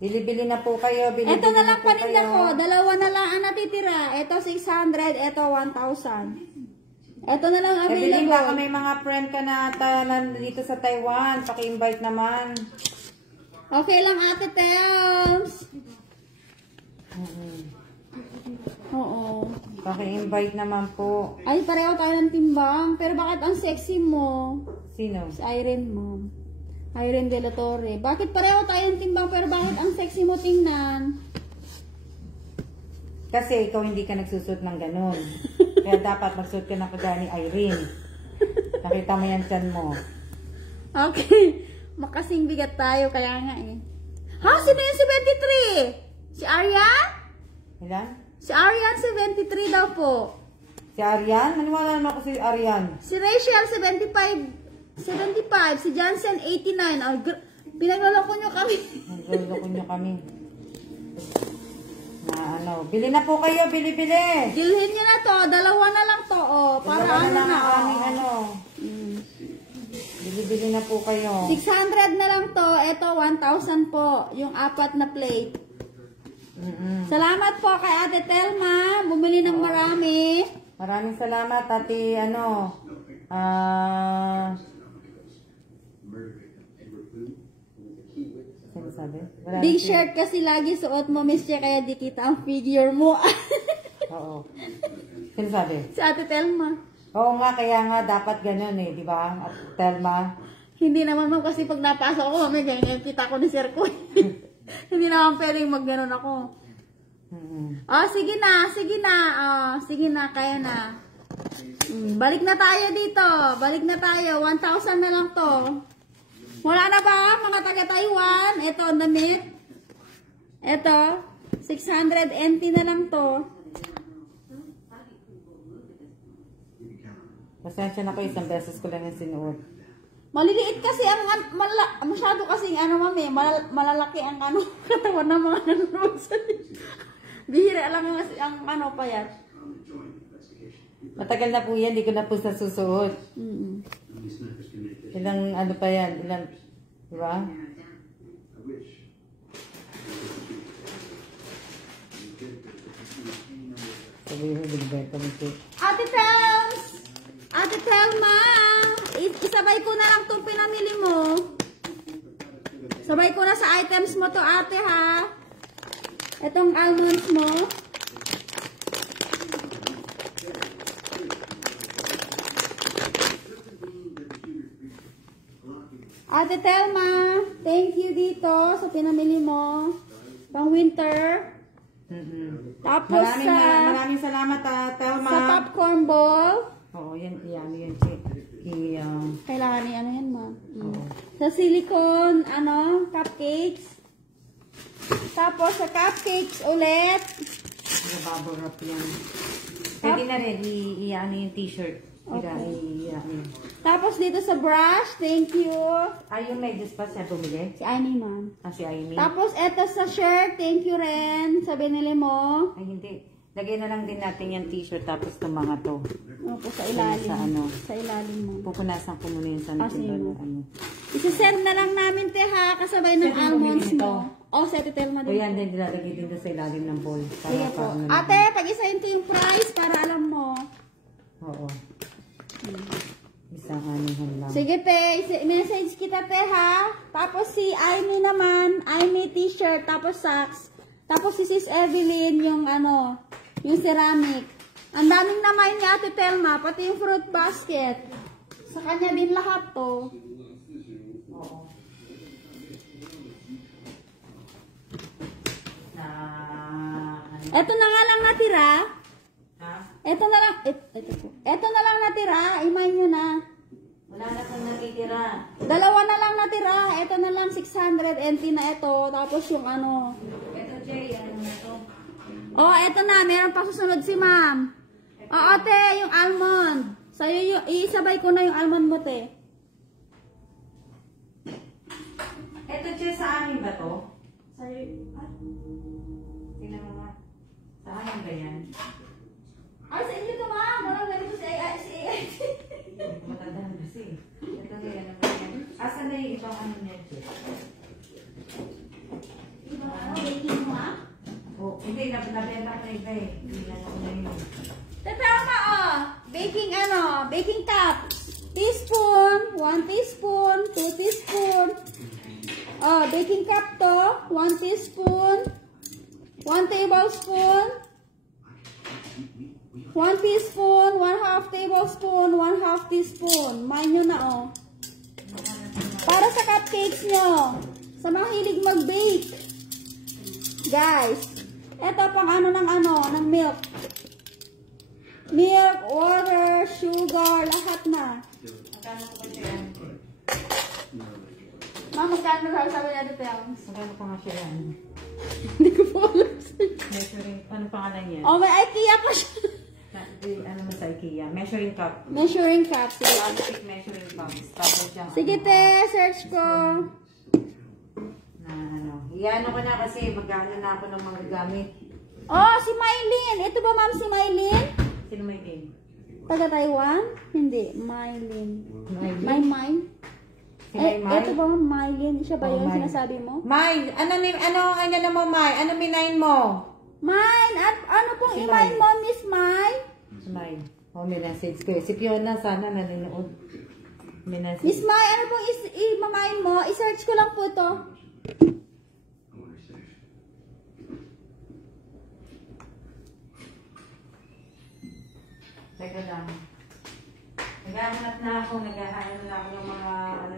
Bili-bili na po kayo. Bili-bili Ito na lang po paninda kayo. ko. Dalawa na lang ang natitira. Ito 600, ito 1,000. Ito na lang Evelyn, baka available. may mga friend ka na dito sa Taiwan. Paki-invite naman. Okay lang, Ate Tels. Oo. Paki-invite naman po. Ay, pareho tayo ng timbang. Pero bakit ang sexy mo? Sino? Si Irene, ma'am. Irene De La Torre. Bakit pareho tayo ng timbang pero bakit ang sexy mo tingnan? Kasi ikaw hindi ka nagsusot ng ganun. Kaya dapat magsuot ka ng kagaya ni Irene. Nakita mo yan dyan mo. Okay. Makasing bigat tayo, kaya nga eh. Ha? Sino yung 73? Si Arian? Ilan? Si Arian 73 daw po. Si Arian? Maniwala naman ako si Arian. Si Rachel 75. Si Johnson 89. Oh, pinagloloko nyo kami. Nagluloko nyo kami. Na ano. Bili na po kayo. Bili-bili. Dilhin nyo na to. Dalawa na lang to. Oh, para Dalawa ano na lang na. ang aming ano. Bili-bili na po kayo. 600 na lang to. Ito 1,000 po. Yung 4 na plate. Salamat po kay Ate Telma. Bumili ng marami. Maraming salamat, Ate, ano, sino sabi? Big shirt kasi lagi suot mo, Miss Che, kaya di kita ang figure mo. Oo. Sino sabi? Si Ate Telma. Oo nga, kaya nga dapat ganun eh, di ba? At Telma. Hindi naman mo kasi pag napasok ko, may ganyan kita ko ni Sir Koy. Hindi naman pwedeng magganon ako. Oh, sige na, sige na. Oh, sige na, kaya na. Balik na tayo dito. Balik na tayo. 1,000 na lang to. Wala na ba, mga taga-Taiwan? Ito, damit. Ito, 600 NT na lang to. Pasensya na kayo, isang beses ko lang yung sinuot. Maliliit kasi ang masyado kasi mami, malalaki ang katawan ng mga nanonood sa bihira lang ang payat. Matagal na po yan, di ko na po sa susuot. Ilang ano pa yan, ilang, di ba? Sabi mo, binibenta mo ito. Ate Tels! Ate Telma! Isabay ko na lang itong pinamili mo. Sabay ko na sa items mo to, ate, ha? Itong almonds mo. Ate Telma, thank you dito sa pinamili mo. Pang winter. Tapos Maraming salamat, Telma. sa popcorn ball. Oo, yan, Kailangan ni ano yan, ma. Sa silicone, cupcakes. Tapos sa cupcakes ulit. Bubble wrap yan. Pwede na rin, i-ano yung t-shirt. Okay. Tapos dito sa brush, thank you. Ay, yung medyas pa siya bumili? Si Amy, ma'am. Si Amy. Tapos eto sa shirt, thank you rin sa binili mo. Ay, hindi. Lagay na lang din natin yung t-shirt tapos itong mga to. Opo, sa ilalim. Sa ano? Sa ilalim mo. Pupunasan ko muna yung sa Isasend na lang namin, te, ha, kasabay ng Pwede almonds bumili mo. O, sa Telma O din. yan din, nilalagay din doon sa ilalim ng bowl. Sige po. Ate, pag-isahin ko yung price para alam mo. Oo. Isang anihan lang. Sige, pe. Message kita, te, ha. Tapos si Amy naman, Amy t-shirt, tapos socks. Tapos si Sis Evelyn, yung yung ceramic. Ang daming naman ni Ate Telma, pati yung fruit basket. Sa kanya din lahat to. Oo. Na, Ito na nga lang natira. ha? Ito na lang, ito po. Ito na lang natira, imay nyo na. Wala na kang natitira. Dalawa na lang natira. Ito na lang 600 NT na ito. Tapos yung ano. Ito, Jay, ano na to? Oh, ito na. Meron pa susunod si ma'am. Oo, te, yung almond. Sa'yo yung, isabay ko na yung almond mo, te. Ito, Jay, sa amin ba to? Sa'yo, Tingnan mo nga. Sa amin ba yan? ay, sa inyo to, ma'am. Walang ganito si AIT. Matandaan kasi. Ito ba yan? Ano ba yan? Asan na yung ibang ano niya, Jay? Ibang ano, baking mo, ma'am? Oh, hindi, nabenta ko na iba eh. Hindi na ako na yun. Tatama, oh. Baking ano, baking cup. Teaspoon, 1 teaspoon, 2 teaspoon. Oh, baking cup to, 1 teaspoon, 1 tablespoon, 1 teaspoon, 1/2 tablespoon, 1/2 teaspoon. Main nyo na, oh. Para sa cupcakes nyo. Sa mga hilig mag-bake. Guys, eto pang ano, ng milk. Milk, water, sugar, lahat na. Magkano ko ba siya yan? Ma'am, magkano sabi niya dito yan? Magkano pa nga siya yan? Hindi ko po alam sa'yo. Measuring, ano pangalan yan? Oh, may IKEA pa siya. Ano mo sa IKEA? Measuring cup. Measuring cup. Sige, Plastic measuring cups. Tapos yung sige te, search ko. na ano. Iano ko na kasi magkano na ako ng mga gamit. Oh, si Mylene. Ito ba ma'am si Mylene? Sino may game? Taga Taiwan? Hindi, Mylene. May Si May May? Ito ba ma'am Mylene? Siya ba Oh, yun May. sinasabi mo? May, ano mo, May? Ano minayin mo? Mine! At ano pong Si imain May. mo, Miss May? Si May. Oh, may message ko. Si Fiona sana nanonood. May message. Miss May, ano pong imamain mo? I-search ko lang po ito. Teka lang. Naghahanap na ako ng mga ano,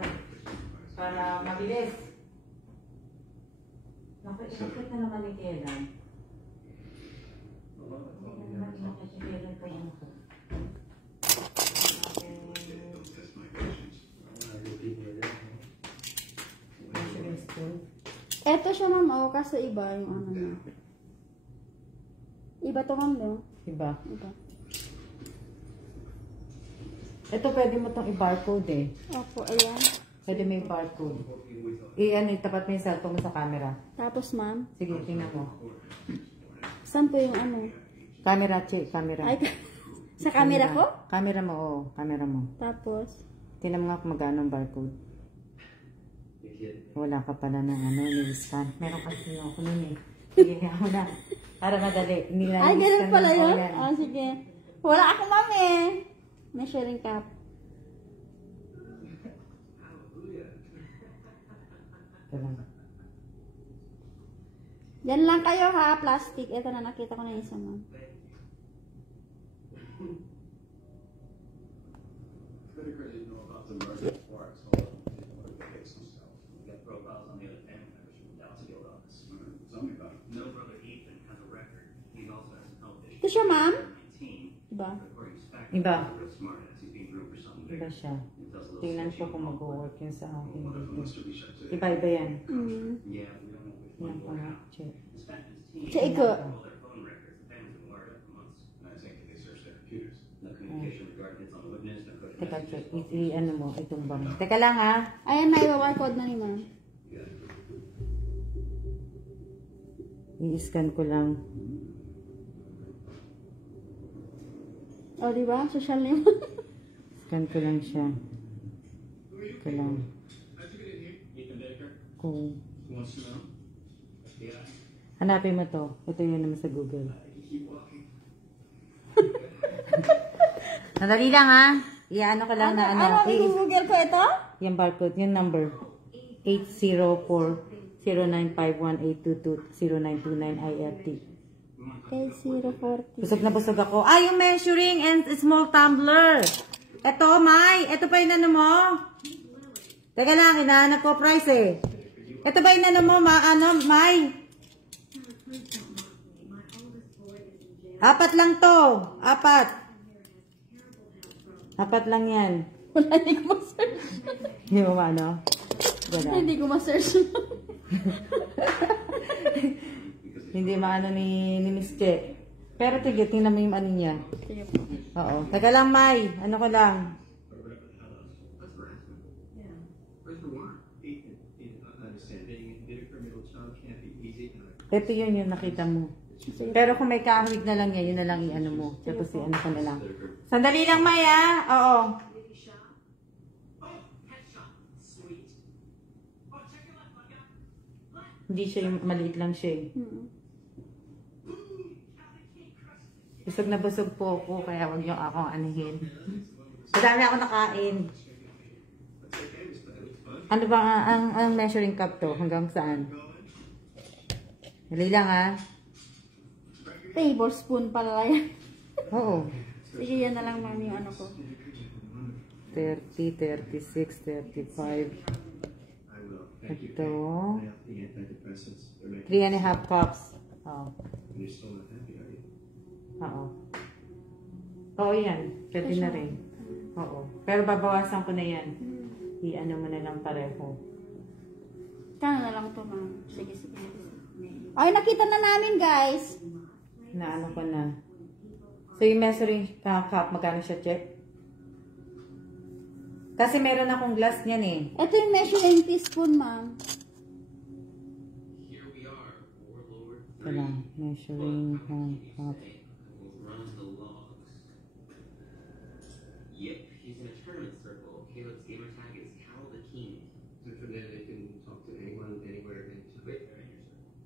para mabilis. Nakikita na naman ni Kailan. Nakikita po yung ako. Measuring spoon. Eto siya ma'am, oh, kaso iba yung ano na. Iba to ma'am, no? Iba. Iba. Ito pwede mo itong i-barcode eh. Opo, ayan. Pwede may barcode. Itapat mo yung cellphone mo sa camera. Tapos ma'am, Sige, tingnan mo. saan po yung ano? Camera, check. Camera. Ay, sa camera ko? Camera mo, oo. Camera mo. Tapos, Tingnan mo nga kung magkano ang barcode. Wala ka pala ng ano, ni-scan. Meron kasi ako nun eh. Sige, ako na. Para madali. ay, ganun pala yun? Oh, sige. Wala ako ma'am eh. Measuring cup. Ito lang. Yan lang kayo ha, plastic. Ito na, nakita ko na yung isa ma'am. Pretty crazy to know about the Russian before I told them they wanted to fix themselves. We got profiles on the other family members from the Dallas Guild office. Tell me about it. No brother Ethan has a record. He also has some health issues. Ito siya ma'am? 19. Diba? According to Spectre, Iba. he's a real smart ass. He's been groomed for something big. Iba siya. He tells a little Tingnan sketchy ko kung about mag-work yun sa akin one of them dito. must have been shut to. Iba-iba yan. Mm. Yeah, we don't know which Yan one pa will nga. count. Check. The Spectre's team Sa iko. all their phone records. The family's been worried for months. I think they searched their computers. No communication regarding hits on the witness, no coded Teka, messages. check. Ano mo, itong bang. Teka lang ha. Ayan na, iwa-barcode na ni ma'am. I-scan ko lang. O, diba? Social name. Scan ko lang siya. Ito lang. Ethan Baker, Kung who wants to know? Yeah. hanapin mo to. Ito yun naman sa Google. Keep walking. Nadali lang ha. Iano ko lang na ano. Ano, i-google ko ito? Yung barcode, yung number. 804-0951-822-0929 IFT. Kay 040. Busog na busog ako. Ay, yung measuring and small tumbler. Eto, May. Eto pa yung ano mo? Teka lang, hinahanap ko price eh. Eto ba yung ano mo, May? 4 lang to. 4 lang yan. Wala, hindi ko ma-search. Hindi mo ano? Wala. Hindi ko ma-search. Hindi maano ni Miss Che. Pero tigil, tingnan mo yung ano niya. Sige po. Oo. Teka lang, May. Ano ko lang? Ito yun yung nakita mo. Pero kung may kahawig na lang yan, yun na lang i-ano mo. Tapos i-ano ko na lang. Sandali lang, May, ah. Oo. Hindi siya yung maliit lang siya eh. Busog na busog po ako, kaya wag yung akong anihin. Madami ako nakain. Ano ba ang measuring cup to? Hanggang saan? Dali lang ah. Tablespoon pala yan. Oo. Sige, yan na lang mami yung ano ko. 30, 36, 35. Ito. 3.5 cups. Oo. Oo. Oo yan. Pwede na rin. Oo. Pero babawasan ko na yan. I-ano mo na lang pareho. Kano na lang to, ma'am. Sige, sige. Ay, nakita na namin, guys. Na ano ko na. So yung measuring cup, magkano siya, check? Kasi meron akong glass niyan eh. Ito yung measuring teaspoon, ma'am. Ito lang. Measuring cup. Yep, she's in a tournament circle. Caleb's gamer tag is Cal the King. So from there they can talk to anyone, anywhere, and wait, they're in your circle.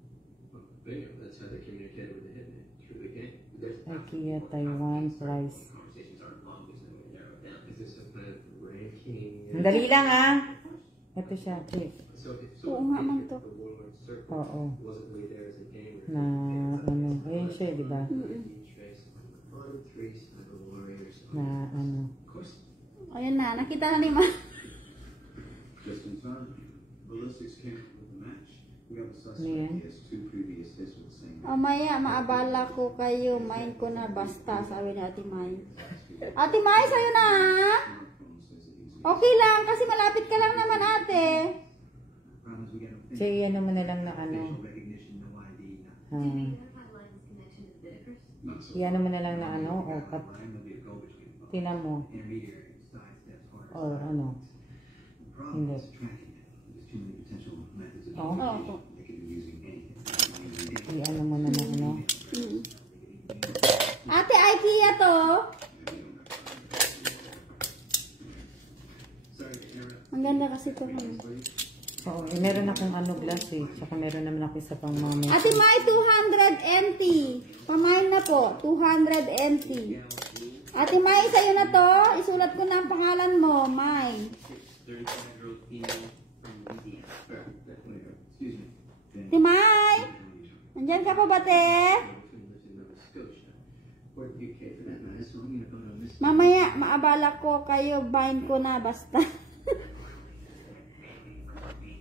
Well, bingo, that's how they communicate with the hitman, through the game. There's IKEA Taiwan price. conversations aren't long because they would narrow it down. Is this some kind of ranking? Dali lang ah. Ito siya, check. Oo nga, ma'am, to. The Warlord Circle Oo. wasn't really there as a game. Na ano. Ayun siya, di ba? Na ano. Ayun na, nakita na ni ma'am. Just in time, ballistics came up with the match. We have a suspect. Yeah. He has 2 previous hits with the same. Maya, maabala ko kayo. Main ko na basta, sabi ni Ate May. Ate May, sa'yo na ha? Okay lang, kasi malapit ka lang naman, ate. Sige, ano mo na lang na ano. Iyan mo na lang na ano. O, tinan mo. Or ano. Hindi. Oh. Oo. Iyan mo na na ano. Ate, IKEA to. Ang ganda kasi to. Oo, meron akong ano glass eh. Saka meron naman ako isa pang mami. Ate May, 200 NT. Pamain na po, 200 NT. Ate May, sa'yo na to. Isulat ko na ang pangalan mo, May. 35-year-old female from Louisiana. Ate May, nandyan ka pa ba, te? Mamaya, maabala ko kayo. Bain ko na, basta.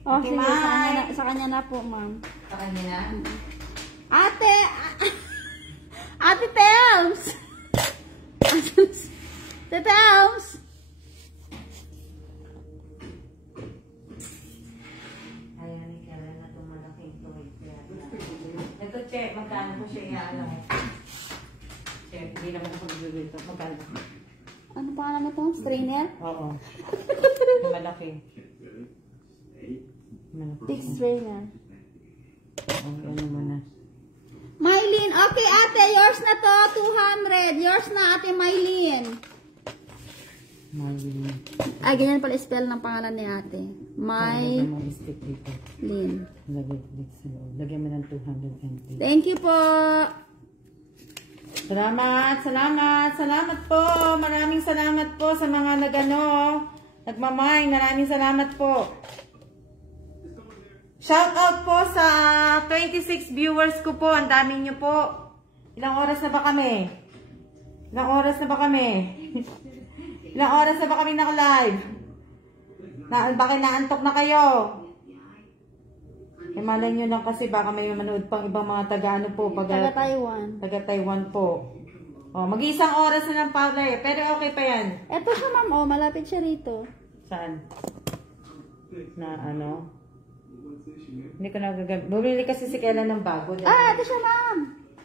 Oh, Ate sige, May. sa kanya na po, ma'am. Sa kanya na? Ate! Ate Tems! Ate Tems! Ayan, kailan na itong malaking tuwid. Ito, che, magkano ko siya ano? Che, hindi naman ako naglulito. Magkano? Ano pangalan na to? Strainer? Oo. Yung malaki. Malaki. Big strainer. Oo, ano mo na. Mylene, okay ate, yours na to, 200. Yours na ate Mylene. Mylene. Ay, ganyan pala spell ng pangalan ni ate. Lagyan mo yung stick dito. Mylene. Lagyan mo ng 200 NT. Thank you po. Salamat, salamat, salamat po. Maraming salamat po sa mga nagmamay. Maraming salamat po. Shout out po sa 26 viewers ko po. Ang dami nyo po. Ilang oras na ba kami? Ilang oras na ba kami? Ilang oras na ba kami naka-live? Bakit naantok na kayo? Eh, malay nyo lang kasi baka may manood pang ibang mga taga-ano po. Taga-Taiwan. Taga-Taiwan po. Oh, mag-isang oras na lang pala eh. Pero okay pa yan. Eto siya, ma'am. Oh, malapit siya rito. Saan? Na ano? Hindi ko nagagamit. Bumili kasi si Kela ng bago. Ah, ito siya, ma'am.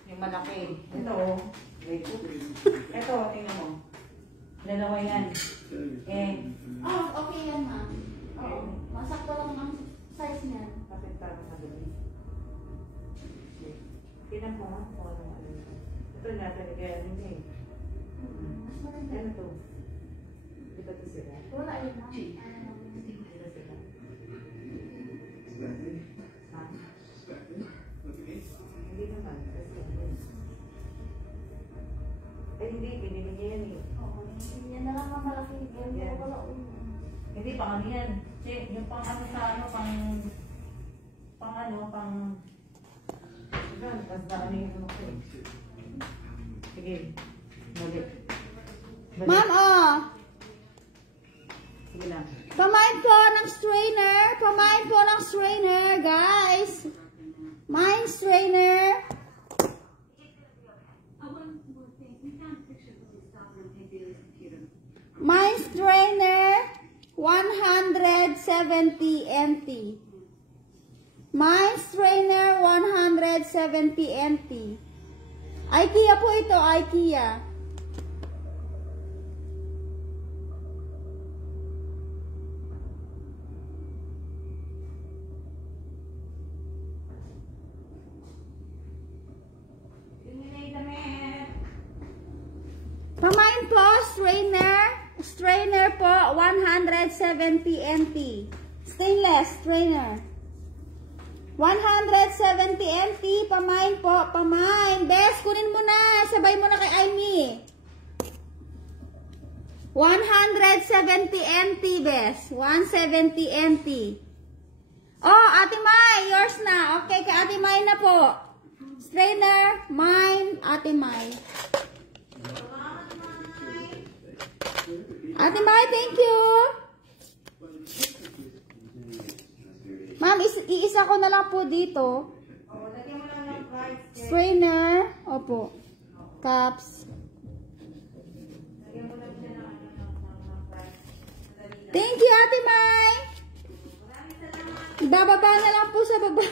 Yung malaki. Ito oh. Wait. Ito, tingnan mo. Dalawa yan. Eh. Oh, okay yan, ma'am. Oo. Masakto lang ang size niya. Kapit parang madali. Tingnan mo ha. Ito na talaga yan eh. Mas maganda. Ano to? Di ba ito sila? Wala yun, ma'am. Di ba sila? Ha? Hindi naman. Eh hindi, binili niya yan eh. Oo, yan na lang ang malaki. Yan wala Hindi, pang ano yan. Che, yung pang ano sa ano, pang Ganun, basta ano yung ano ko eh. Sige, balik. Ma'am, oh. Sige lang. Pamain po ng strainer. Pamain po ng strainer, guys. Mine strainer. Mine strainer 170 NT. Mine strainer 170 NT. IKEA po ito, IKEA. Pamain po, strainer po, 170 NT. Stainless strainer. 170 NT, pamain po, pamain. Bes, kunin mo na, sabay mo na kay Amy. 170 NT, Bes. 170 NT. Oh, Ate Mai, yours na. Okay, kay Ate Mai na po. Strainer, mine, Ate Mai. Ate Mai, thank you. Ma'am, iisa ko na lang po dito. Strainer. Opo. Cups. Thank you, Ate Mai. Bababa na lang po sa baba.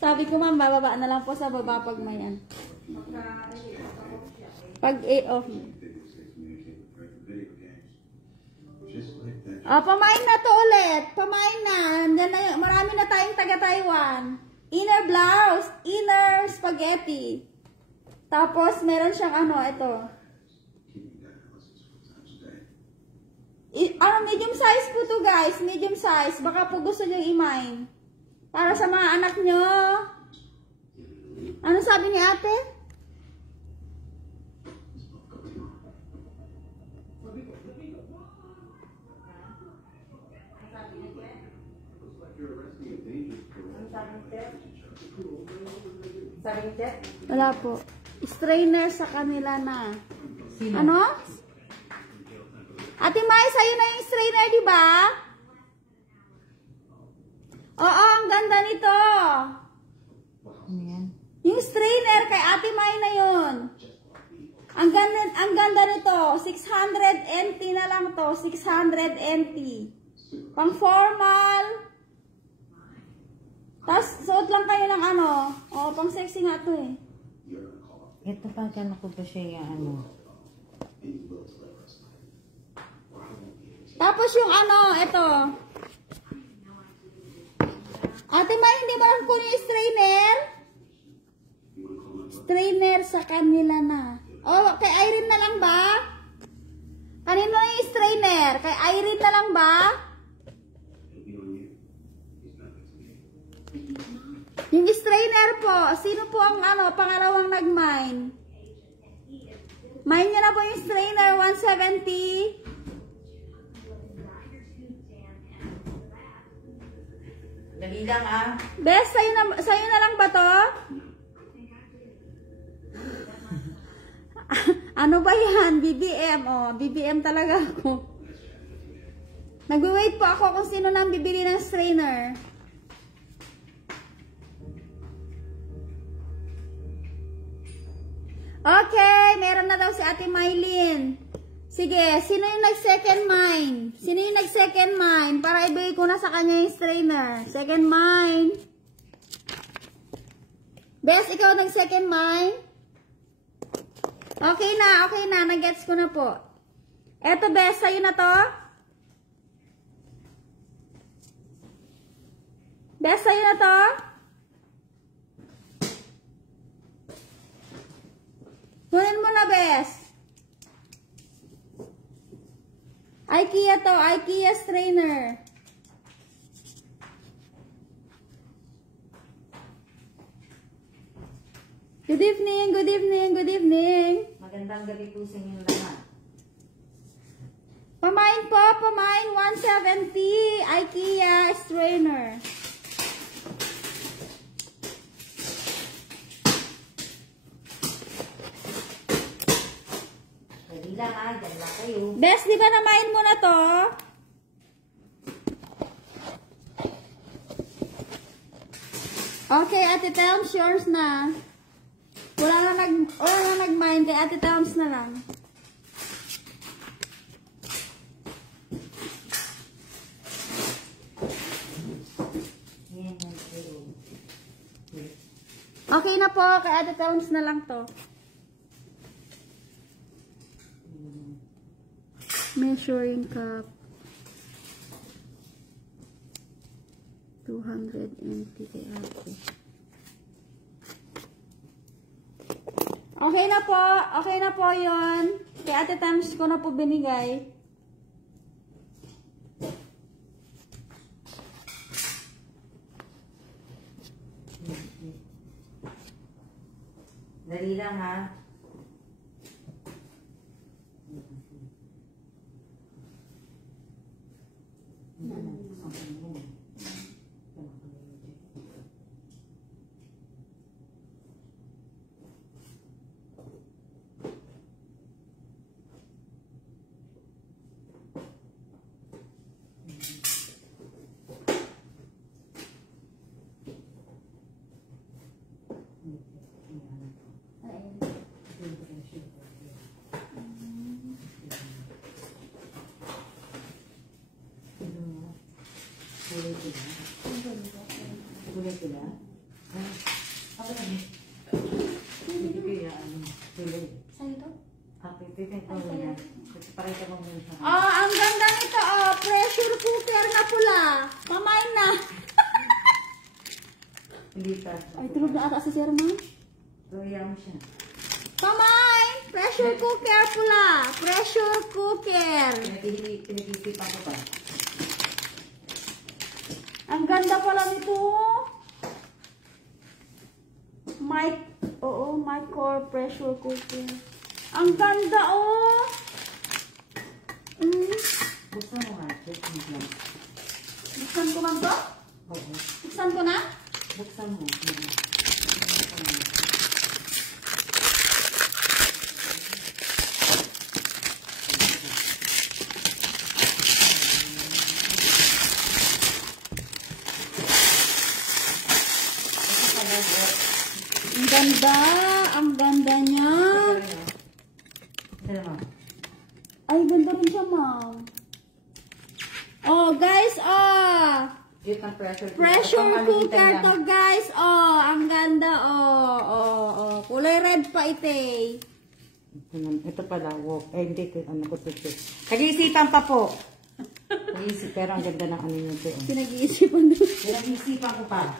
Sabi ko, ma'am, bababa na lang po sa baba pag mayan. Pag off. Pamain na to ulit. Pamain na. Marami na tayong taga-Taiwan. Inner blouse. Inner spaghetti. Tapos, meron siyang ano, ito. Medium size po to guys. Medium size. Baka po gusto nyo i-mine. Para sa mga anak nyo. Ano sabi ni ate? Wala po. Strainer sa kanila na. Sino? Ano? Ate Mai, sa'yo na yung strainer, di ba? Oo, ang ganda nito. Ano yan? Yung strainer kay Ate Mai na yun. Ang ganda nito. 600 NT na lang to. 600 NT. Pang formal. Tapos, suot lang kayo ng ano. O, pang sexy nga to eh. Ito pa, gano'n ko ba siya yung ano? Tapos yung ano, ito. Ate Mai, hindi mo lang kunin yung strainer? Strainer sa kanila na. Oh, kay Irene na lang ba? Kanino yung strainer? Kay Irene na lang ba? Yung strainer po, sino po ang ano, pangalawang nag-mine? Mine niya na po yung strainer, 170. Dali lang ah. Bes, sa'yo na lang ba to? Ano ba yan? BBM, oh. BBM talaga ako. Nagwe-wait po ako kung sino nang bibili ng strainer. Okay, meron na daw si Ate Mylene. Sige, sino yung nag-second mine? Sino yung nag-second mine? Para ibigay ko na sa kanya yung strainer. Second mine. Bes, ikaw nag-second mine? Okay na. Nag-gets ko na po. Eto, Bes, sa'yo na to? Bes, sa'yo na to? Kunin mo na, Bes. IKEA to. IKEA strainer. Good evening, good evening, good evening. Magandang gabi po sa inyong lahat. Pamain po, pamain 170 IKEA strainer. Dali lang ha, dyan lang kayo. Bes, di ba namain mo na to? Okay, Ate Telms, yours na. Wala na nag-mine kay Ate Telms na lang. Okay na po, kay Ate Telms na lang to. Measuring cup. 200 kay Ate. Okay na po yun. Kay Ate Tams ko na po binigay. Dali lang ha. Kulay pula? Ako na. Hindi kaya kulay. Saan ito? Pipin ko na yan. Pakita mo muna sa Oh, ang ganda nito. Oh, pressure cooker na pula. Pamain na. Hindi ka. Ay, tulog na ata si Sir Man. Tuya mo siya. Pamain! Pressure cooker pula. Pressure cooker. Pinag-isipan ko pa. Ang ganda pala nito. Micro pressure cooker. Ang ganda, oh. Buksan mo nga. Buksan ko man to? Oo. Buksan ko na? Buksan mo. Ang ganda. Ang ganda niya. Ay, ganda rin siya, ma'am. Oh, guys, oh. Pressure cooker to, guys. Oh, ang ganda, oh. Kulay red pa ite. Ito pala, wok. Eh, hindi ko, ano ko ito. Nag-iisipan pa po. Nag-iisip, pero ang ganda ng ano nyo ito. Pinag-iisipan doon. Pinag-iisipan ko pa.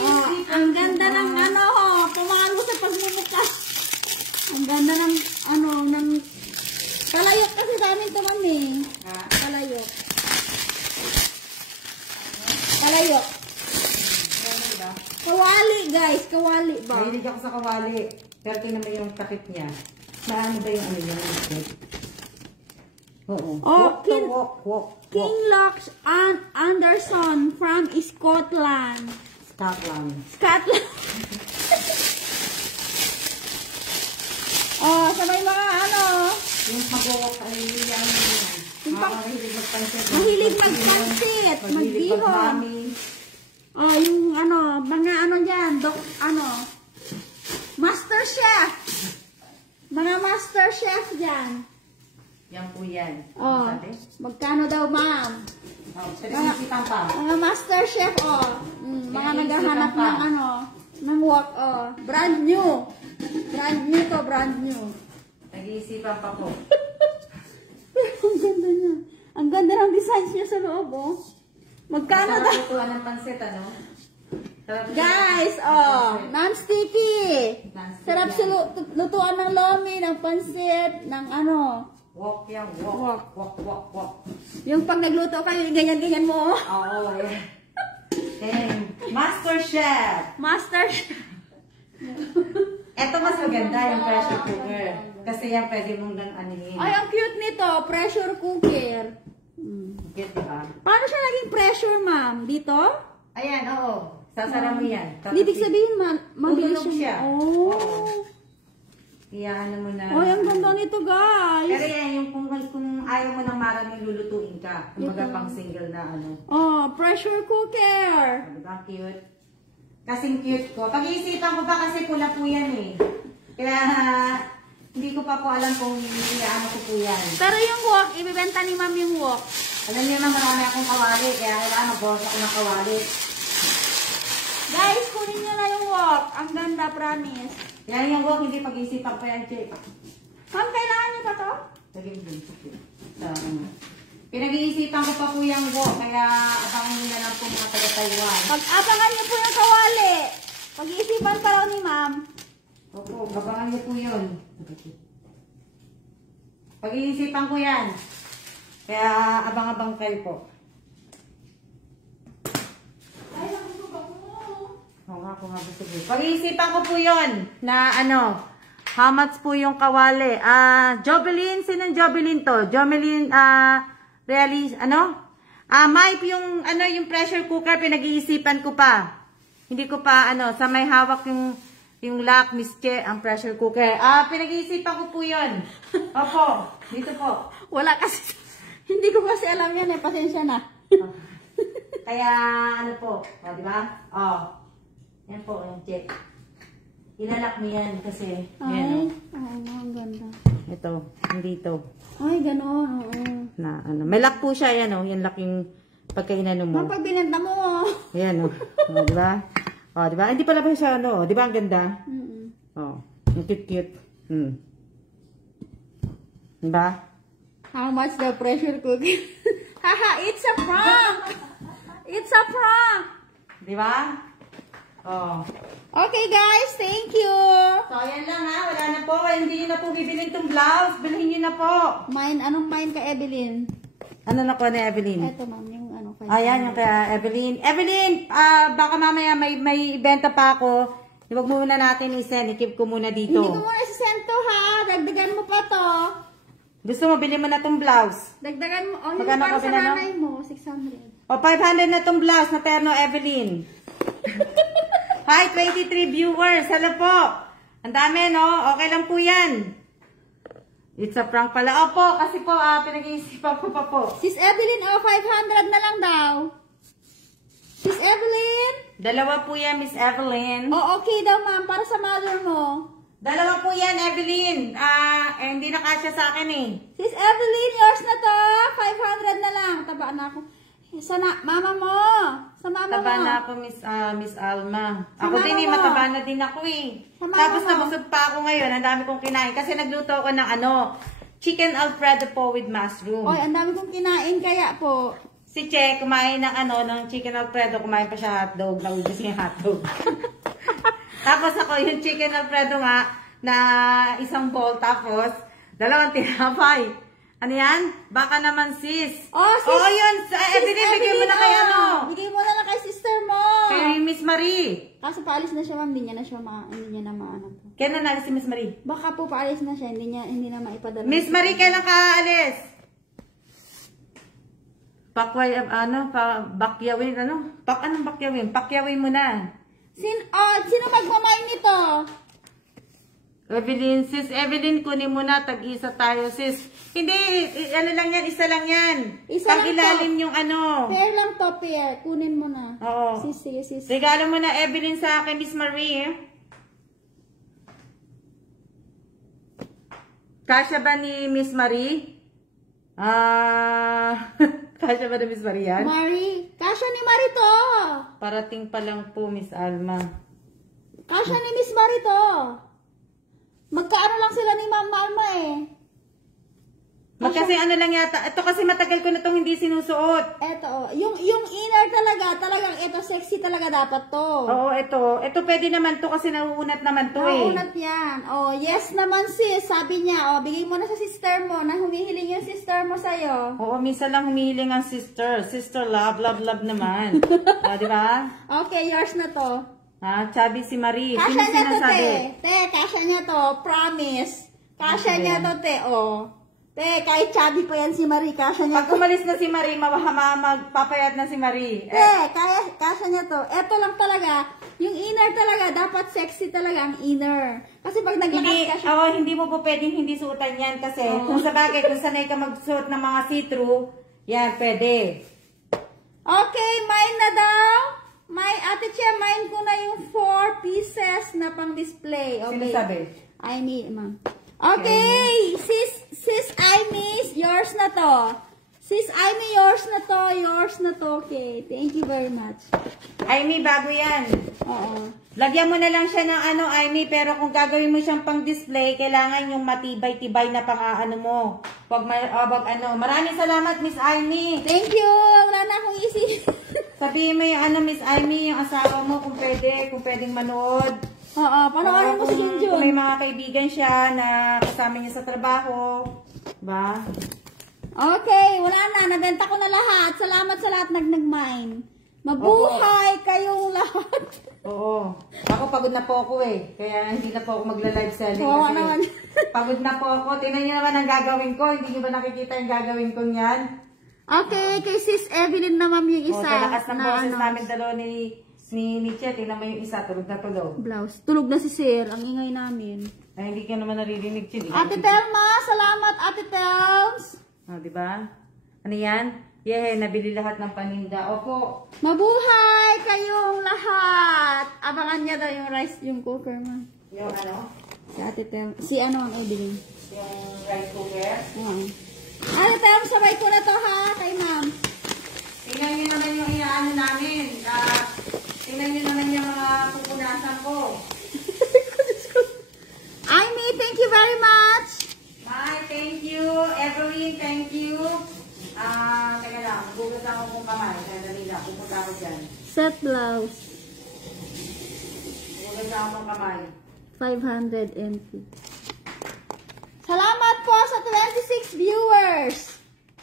Oh, ang ganda ng ano, oh. Pumalo sa pagmumuka. Ang ganda ng, ano, ng... Kalayok kasi sa amin ito, mami. Kalayok. Kalayok. Kawali, guys. Kawali ba? Mahilig ako sa kawali. Pero tingnan mo yung takip niya. Maano ba yung ano niya? Oo. Oh, Walk. King Locks Anderson from Scotland. Scotland. Yung mag-walk ay yung mahilig magpansit. Mahilig magpansit, magbihon. Oh, yung ano, mga ano dyan, Master Chef. Mga Master Chef dyan. Yan po yan. Oh, magkano daw, ma'am? Oh, pinag-isipan pa. Mga Master Chef, oh. Mga naghahanap ng ano, ng work, oh. Brand new. Brand new to, brand new. Nag-iisipan pa po. Ang ganda niya. Ang ganda ng designs niya sa loob, oh. Magkano daw? Sarap lutuan ng pansit, ano? Guys, oh, non-sticky. Sarap sa lutuan ng lomi, ng pansit, ng ano. Walk yan, walk. Walk. Yung pag nagluto kayo, ganyan-ganyan mo. Oo, yeah. Master Chef. Master Chef. Ito mas maganda yung pressure cooker. Kasi yan pwede mong nang anihin. Ay, ang cute nito. Pressure cooker. Cute, diba? Paano siya naging pressure, ma'am? Dito? Ayan, oo. Sasara mo yan. Ibig sabihin, mabilis Tutulog siya. Oh. Kaya ano mo na. Ay, ang ganda nito, guys. Pero yan, yung kung ayaw mo ng maraming lulutuin ka. Kumbaga pang single na ano. Oh, pressure cooker. Diba cute? Kasing cute ko. Pag-iisipan ko pa kasi pula po yan eh. Kaya hindi ko pa po alam kung ano ko po yan. Pero yung wok, ibibenta ni ma'am yung wok. Alam niyo na marami akong kawali. Kaya kailangan mag-boss ako ng kawali. Guys, kunin nyo na yung wok. Ang ganda, promise. Yan yung wok, hindi pag-iisipan pa yan, Che. Ma'am, kailangan nyo pa to? Pinag-iisipan ko pa po yung wok. Kaya abangan nyo na lang po mga taga-Taiwan. Pag-abangan nyo po yung kawali. Pag-iisipan pa lang ni ma'am. Opo, abangan nyo po yun. Pag-iisipan ko yan. Kaya abang-abang kayo po. Ay, nakusuba mo. Oo nga po nga gusto ko. Pag-iisipan ko po yun na ano, how much po yung kawali. Jobelin, sinong Jobelin to? Jobelin, really, ano? Mike, yung, ano, yung pressure cooker, pinag-iisipan ko pa. Hindi ko pa, ano, sa may hawak yung lock, Miss Che, ang pressure cooker. Pinag-iisipan ko po yun. Opo, dito po. Wala kasi. Hindi ko kasi alam yan eh. Pasensya na. Kaya, ano po, di ba? Yan po, yung check. Ilalak mo yan kasi, yan Ay, ang ganda. ito, hindi ito. Ay, gano'n. Na, ano, may lock po siya, yan yung lock yung pagkainano mo. Mapag binenta mo. Yan di ba? Di ba? Hindi pala ba siya, di ba ang ganda? Yung cute. Di ba? How much the pressure cooker? Haha, it's a prank! It's a prank! Di ba? Okay guys, thank you! So, ayan lang ha. Wala na po. Hindi nyo na po bibilin itong blouse. Bilhin nyo na po. Mine, anong mine ka, Evelyn? Ano na po ni Evelyn? Ito ma'am, yung ano. Ayan, yung kaya Evelyn. Evelyn, baka mamaya may ibenta pa ako. Huwag muna natin i-send. I-keep ko muna dito. Hindi ko muna isasend to ha. Dagdagan mo pa to. Gusto mo, bilhin mo na itong blouse. Dagdagan mo. Yung Magkano para ka sa binano? nanay mo, 600. 500 na itong blouse na terno, Evelyn. Hi, 23 viewers. Hello po. Ang dami, no? Okay lang po yan. It's a prank pala. Opo, kasi po, pinag-iisipan ko pa po. Sis Evelyn, 500 na lang daw. Sis Evelyn? Dalawa po yan, Miss Evelyn. Okay daw ma'am, para sa mother mo. Dalawa po yan, Evelyn. Hindi na kasya sa akin eh. Sis Evelyn, yours na to. 500 na lang. Taba na ako. Mama mo. Sa mama Taba mo. na ako, Miss Alma. Sa Ako mama din eh, mo. mataba na din ako eh. Sa mama Tapos mo. nabusog pa ako ngayon. Ang dami kong kinain. Kasi nagluto ako ng chicken Alfredo po with mushroom. Oy, ang dami kong kinain kaya po. Si Che, kumain ng chicken Alfredo. Kumain pa siya hotdog. Naubos yung hotdog. Tapos ako, yung chicken Alfredo nga, na isang bowl. Tapos, 2 tinapay. Ano yan? Baka naman sis. Sis. Yun. Evelyn, bigyan mo na kay Bigyan mo na lang kay sister mo. Kay Miss Marie. Kaso paalis na siya ma'am, hindi niya na maano po. Kailan na si Miss Marie? Baka po paalis na siya, hindi na maipadala. Miss Marie, kailan ka aalis? Bakyawin, anong bakyawin? Pakyawin mo na. Sino magmamay nito? Evelyn, sis Evelyn, kunin mo na, tag-isa tayo, sis. Hindi, ano lang yan, isa lang yan. Isa lang Pag-ilalim to. yung ano. Pair lang to, pair. Kunin mo na. Oo. Sige, sis. Regalo mo na, Evelyn, sa akin, Miss Marie. Kasya ba ni Miss Marie? Kasya ba ni Miss Marie yan? Marie. Kasha ni Marie to. Parating pa lang po, Miss Alma. Kasha ni Miss Marie to. Magkaano lang sila ni Ma'am Alma eh. Kasi ano lang yata, ito kasi matagal ko na itong hindi sinusuot. Eto, oh. Yung inner talagang ito sexy talaga dapat to. Oo, ito. Ito pwede naman to kasi nauunat naman to eh. Naunat yan. Oh, yes naman sis. Sabi niya, oh, bigay mo na sa sister mo na humihiling yung sister mo sa'yo. Oo, minsan lang humihiling ang sister. Sister love, love, love naman. Di ba? Okay, yours na to. Ha, Chubby si Marie. Kasha Sino niya to, sinasabi? te. Kasha niya to. Promise. Kasha niya to, te. Oh. Te, kahit chubby pa yan si Marie. Kasha niya Pag to. umalis na si Marie, magpapayat na si Marie. Te, kasha niya to. Eto lang talaga. Yung inner talaga, dapat sexy talaga ang inner. Kasi pag naglakad ka siya. Hindi mo po pwedeng hindi suotan yan kasi kung sa bagay, kung sanay ka magsuot ng mga see-through, yan, pwede. Okay, mine na daw. Ate Chia, mine ko na yung 4 pieces na pang display. Okay. Sino sabi? I mean, ma'am. Okay, sis Amy, yours na to. Sis Amy, yours na to. Okay, thank you very much. Amy, bago yan. Oo. Lagyan mo na lang siya ng ano, Amy, pero kung gagawin mo siyang pang-display, kailangan yung matibay-tibay na pang-ano mo. Maraming salamat, Miss Amy. Thank you. Wala na akong isip. Sabihin mo yung ano, Miss Amy, yung asawa mo, kung pwedeng manood. Oo, panoorin mo si Junjun. Kung may mga kaibigan siya na kasama niya sa trabaho. Ba? Okay, wala na. Nabenta ko na lahat. Salamat sa lahat nag-mine. Mabuhay kayong lahat. Oo. Ako pagod na po ako eh. Kaya hindi na po ako magla-live selling. Kawawa kasi naman. Pagod na po ako. Tingnan niyo naman ang gagawin ko. Hindi niyo ba nakikita yung gagawin ko yan? Okay, kay Sis Evelyn na ma'am yung isa. Sa lakas ng boses ano, namin dalawa ni Chia. Tingnan mo yung isa. Tulog na tulog. blouse. Tulog na si Sir. Ang ingay namin. Ay, hindi ka naman naririnig, Chia. Ate Telma, salamat Ate Telms. Diba? Ano yan? Yeah, nabili lahat ng paninda. Opo. Mabuhay kayong lahat. Abangan niya daw yung rice, yung cooker mo. Yung ano? Si Ate Telma. Si ano ang Evelyn? Yung rice cooker. Oo. Ate Telma, sabay ko na to ha, kay ma'am. Tingnan nyo naman yung inaano namin. Tingnan nyo naman yung mga pupunasan ko. Amy, thank you very much. Bye, thank you. Evelyn, thank you. Teka lang. Bugas ako kung kamay. Dali lang. Pupunta ako dyan. Set blouse. Bugas ako kung kamay. 500 NT. Salamat po sa 26 viewers.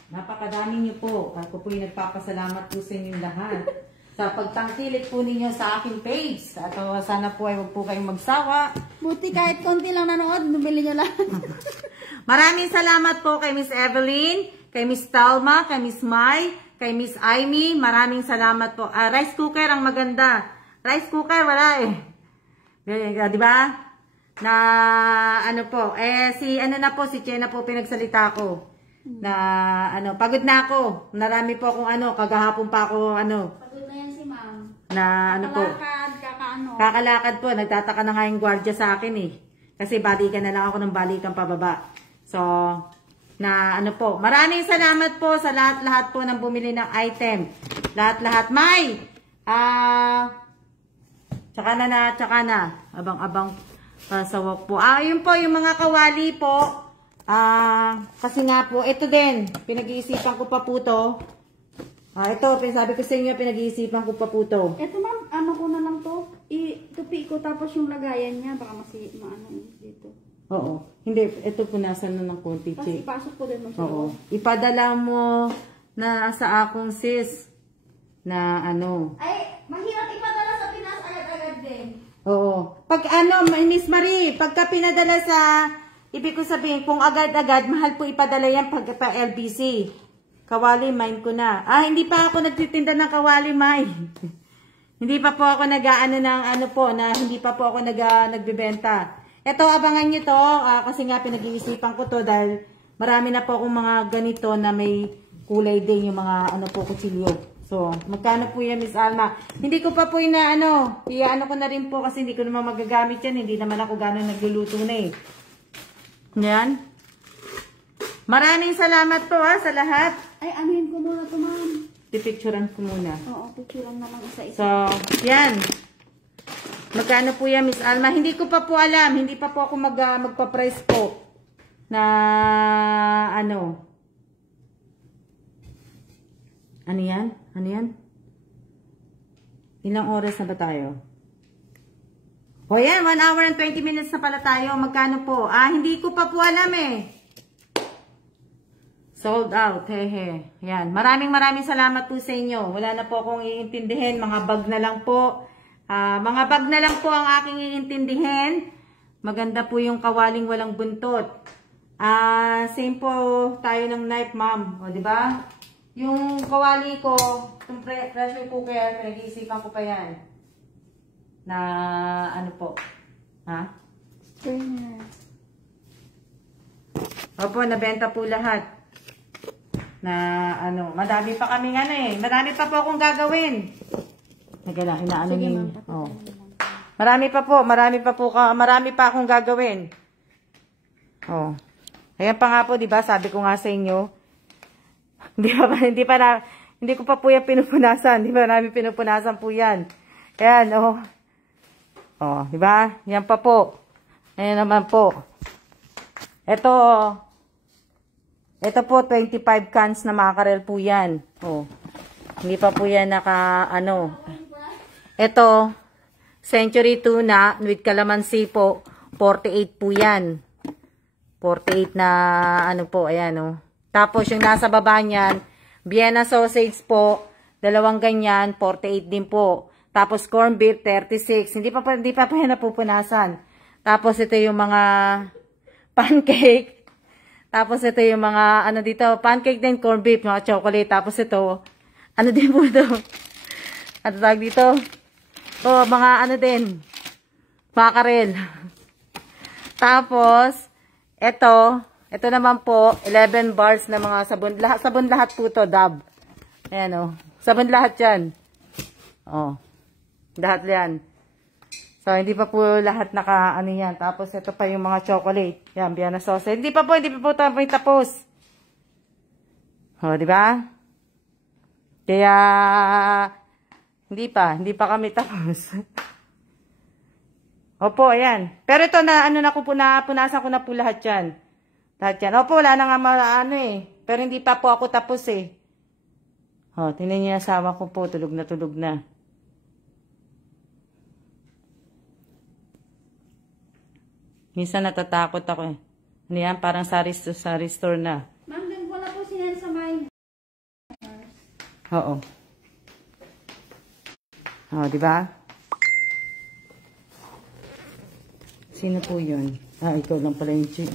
Napakadami niyo po. Ako po yung nagpapasalamat po sa inyong lahat. Sa pagtangkilik po ninyo sa aking page. At sana po ay huwag po kayong magsawa. Buti kahit konti lang nanood, bumili nyo lahat. Maraming salamat po kay Miss Evelyn, kay Miss Talma, kay Miss Mai, kay Miss Amy. Maraming salamat po. Rice cooker ang maganda. Rice cooker, wala eh. Di ba? Na ano po, si Chia na po pinagsalita ko. Na pagod na ako. Narami po akong kagahapon pa ako Pagod na yan si ma'am. na po. Kakalakad po. Nagtataka na nga yung gwardiya sa akin eh. Kasi balikan na lang ako ng balikan pababa. So, po. Maraming salamat po sa lahat-lahat po ng bumili ng item. Lahat-lahat. May! Tsaka na. Abang-abang pasawak po. Yun po, yung mga kawali po. Kasi nga po, ito din. Pinag-iisipan ko pa po to. Ito, sabi ko sa inyo, pinag-iisipan ko pa po to. Ito ma'am, ko na lang to. Itupi ko tapos yung lagayan niya. Baka dito. Oo. Hindi, ito punasan na ng konti, Tapos Chi. ipasok ko din mo siya. Oo. Ipadala mo na sa akong sis na Ay, mahirap ipadala sa Pinas agad-agad din. Oo. Pag Miss Marie, pagka pinadala sa, ibig ko sabihin, kung agad-agad, mahal po ipadala yan pag LBC. Kawali, mine ko na. Hindi pa ako nagtitinda ng kawali, mine. Hindi pa po ako hindi pa po ako nagbebenta. Ito, abangan nyo to. Kasi nga pinag-iisipan ko to dahil marami na po akong mga ganito na may kulay din yung mga ano po kutsilyo. So, magkano po yan, Miss Alma? Hindi ko pa po yung iyaano ko na rin po kasi hindi ko naman magagamit yan. Hindi naman ako gano'ng nagluluto na eh. Yan. Maraming salamat po sa lahat. Ay, anuhin ko muna ito, ma'am. Pipicturean ko muna. Oo, picturean naman isa-isa. So, yan. Magkano po yan, Miss Alma? Hindi ko pa po alam. Hindi pa po ako magpa-price po na ano. Ano yan? Ano yan? Ilang oras na ba tayo? O yan, 1 hour and 20 minutes na pala tayo. Magkano po? Hindi ko pa po alam eh. Sold out. Hehe. Yan. Maraming salamat po sa inyo. Wala na po akong iintindihin. Mga bag na lang po. Mga bag na lang po ang aking iintindihin. Maganda po yung kawaling walang buntot. Same po tayo ng knife, ma'am. O, diba? Yung kawali ko, yung pressure cooker, pinag-iisipan ko pa yan. Na, ano po? Ha? Strainer. Opo, nabenta po lahat. Na, ano, madami pa kaming ano eh. Marami pa po akong gagawin. Nagala, inaano niyo. Oh. Marami pa akong gagawin. Oh. Ayan pa nga po, 'di ba? Sabi ko nga sa inyo, hindi ko pa po yan pinupunasan. Hindi pa namin pinupunasan po yan. Ayan, oh. Oh, 'di ba? Yan pa po. Ayan naman po. Ito po 25 cans na mackerel po yan. Oh. Hindi pa po yan ano. Ito Century tuna with calamansi po 48 po yan. 48 na ano po, ayan oh. Tapos yung nasa baba niyan, Vienna sausage po, 2 ganyan, 48 din po. Tapos corn beef 36. Hindi pa yan napupunasan. Tapos ito yung mga pancake. Tapos ito yung mga ano dito, pancake din, corn beef, mga chocolate. Tapos ito, ano din po ito? Ano tawag dito? Oh, mga ano din, mackerel. Tapos ito naman po, 11 bars na mga sabon. Sabon lahat po to, Dove. Ayan o. Sabon lahat yan. O. Lahat yan. So, hindi pa po lahat ano yan. Tapos, ito pa yung mga chocolate. Yan, Vienna sausage. Hindi pa po tapos. O, diba? Kaya, hindi pa kami tapos. Opo, ayan. Pero ito na, punasan ko na po lahat yan. Lahat yan. Opo, wala na nga eh. Pero hindi pa po ako tapos eh. O, tingnan niyo yung asawa ko po. Tulog na. Minsan natatakot ako eh. Ano yan? Parang sa restore na. Ma'am, din ko na po sinend sa my... Oo. O, diba? Sino po yun? Ikaw lang pala yung chick.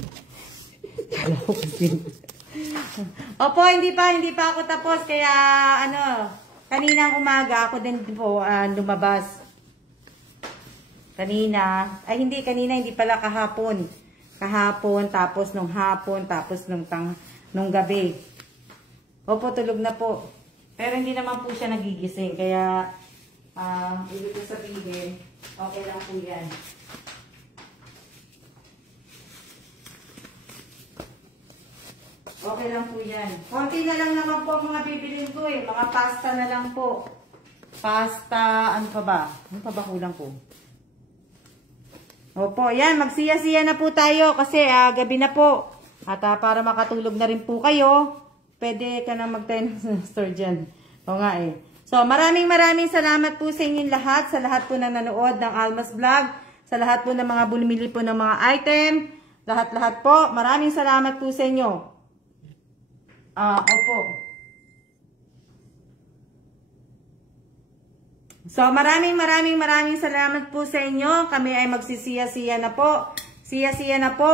Opo, hindi pa ako tapos. Kaya, kaninang umaga ako din po lumabas. Kanina, hindi pala kahapon. Kahapon, tapos nung hapon, tapos nung gabi. Opo, tulog na po. Pero hindi naman po siya nagigising. Kaya, ibig ko sabihin, okay lang po yan. Okay lang po yan. Konti na lang naman po mga bibilin ko eh. Mga pasta na lang po. Pasta, ano pa ba? Ano pa ba kulang po? Opo, yan. Magsiya-siya na po tayo kasi gabi na po. At para makatulog na rin po kayo, pwede ka na magtayo ng store dyan. O nga eh. So, maraming salamat po sa inyong lahat. Sa lahat po na nanood ng Alma's Vlog. Sa lahat po ng mga bumili po ng mga item. Lahat po. Maraming salamat po sa inyo. Opo. So, maraming salamat po sa inyo. Kami ay magsisiya-siya na po. Siya-siya na po.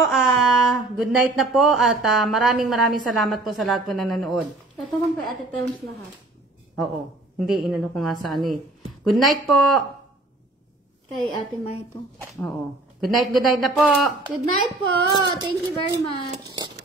Good night na po. At maraming salamat po sa lahat po na nanood. Ito lang kay Ate Terms lahat. Oo. Hindi, inano ko nga sa ano eh. Good night po. Kay Ate May ito. Oo. Good night na po. Good night po. Thank you very much.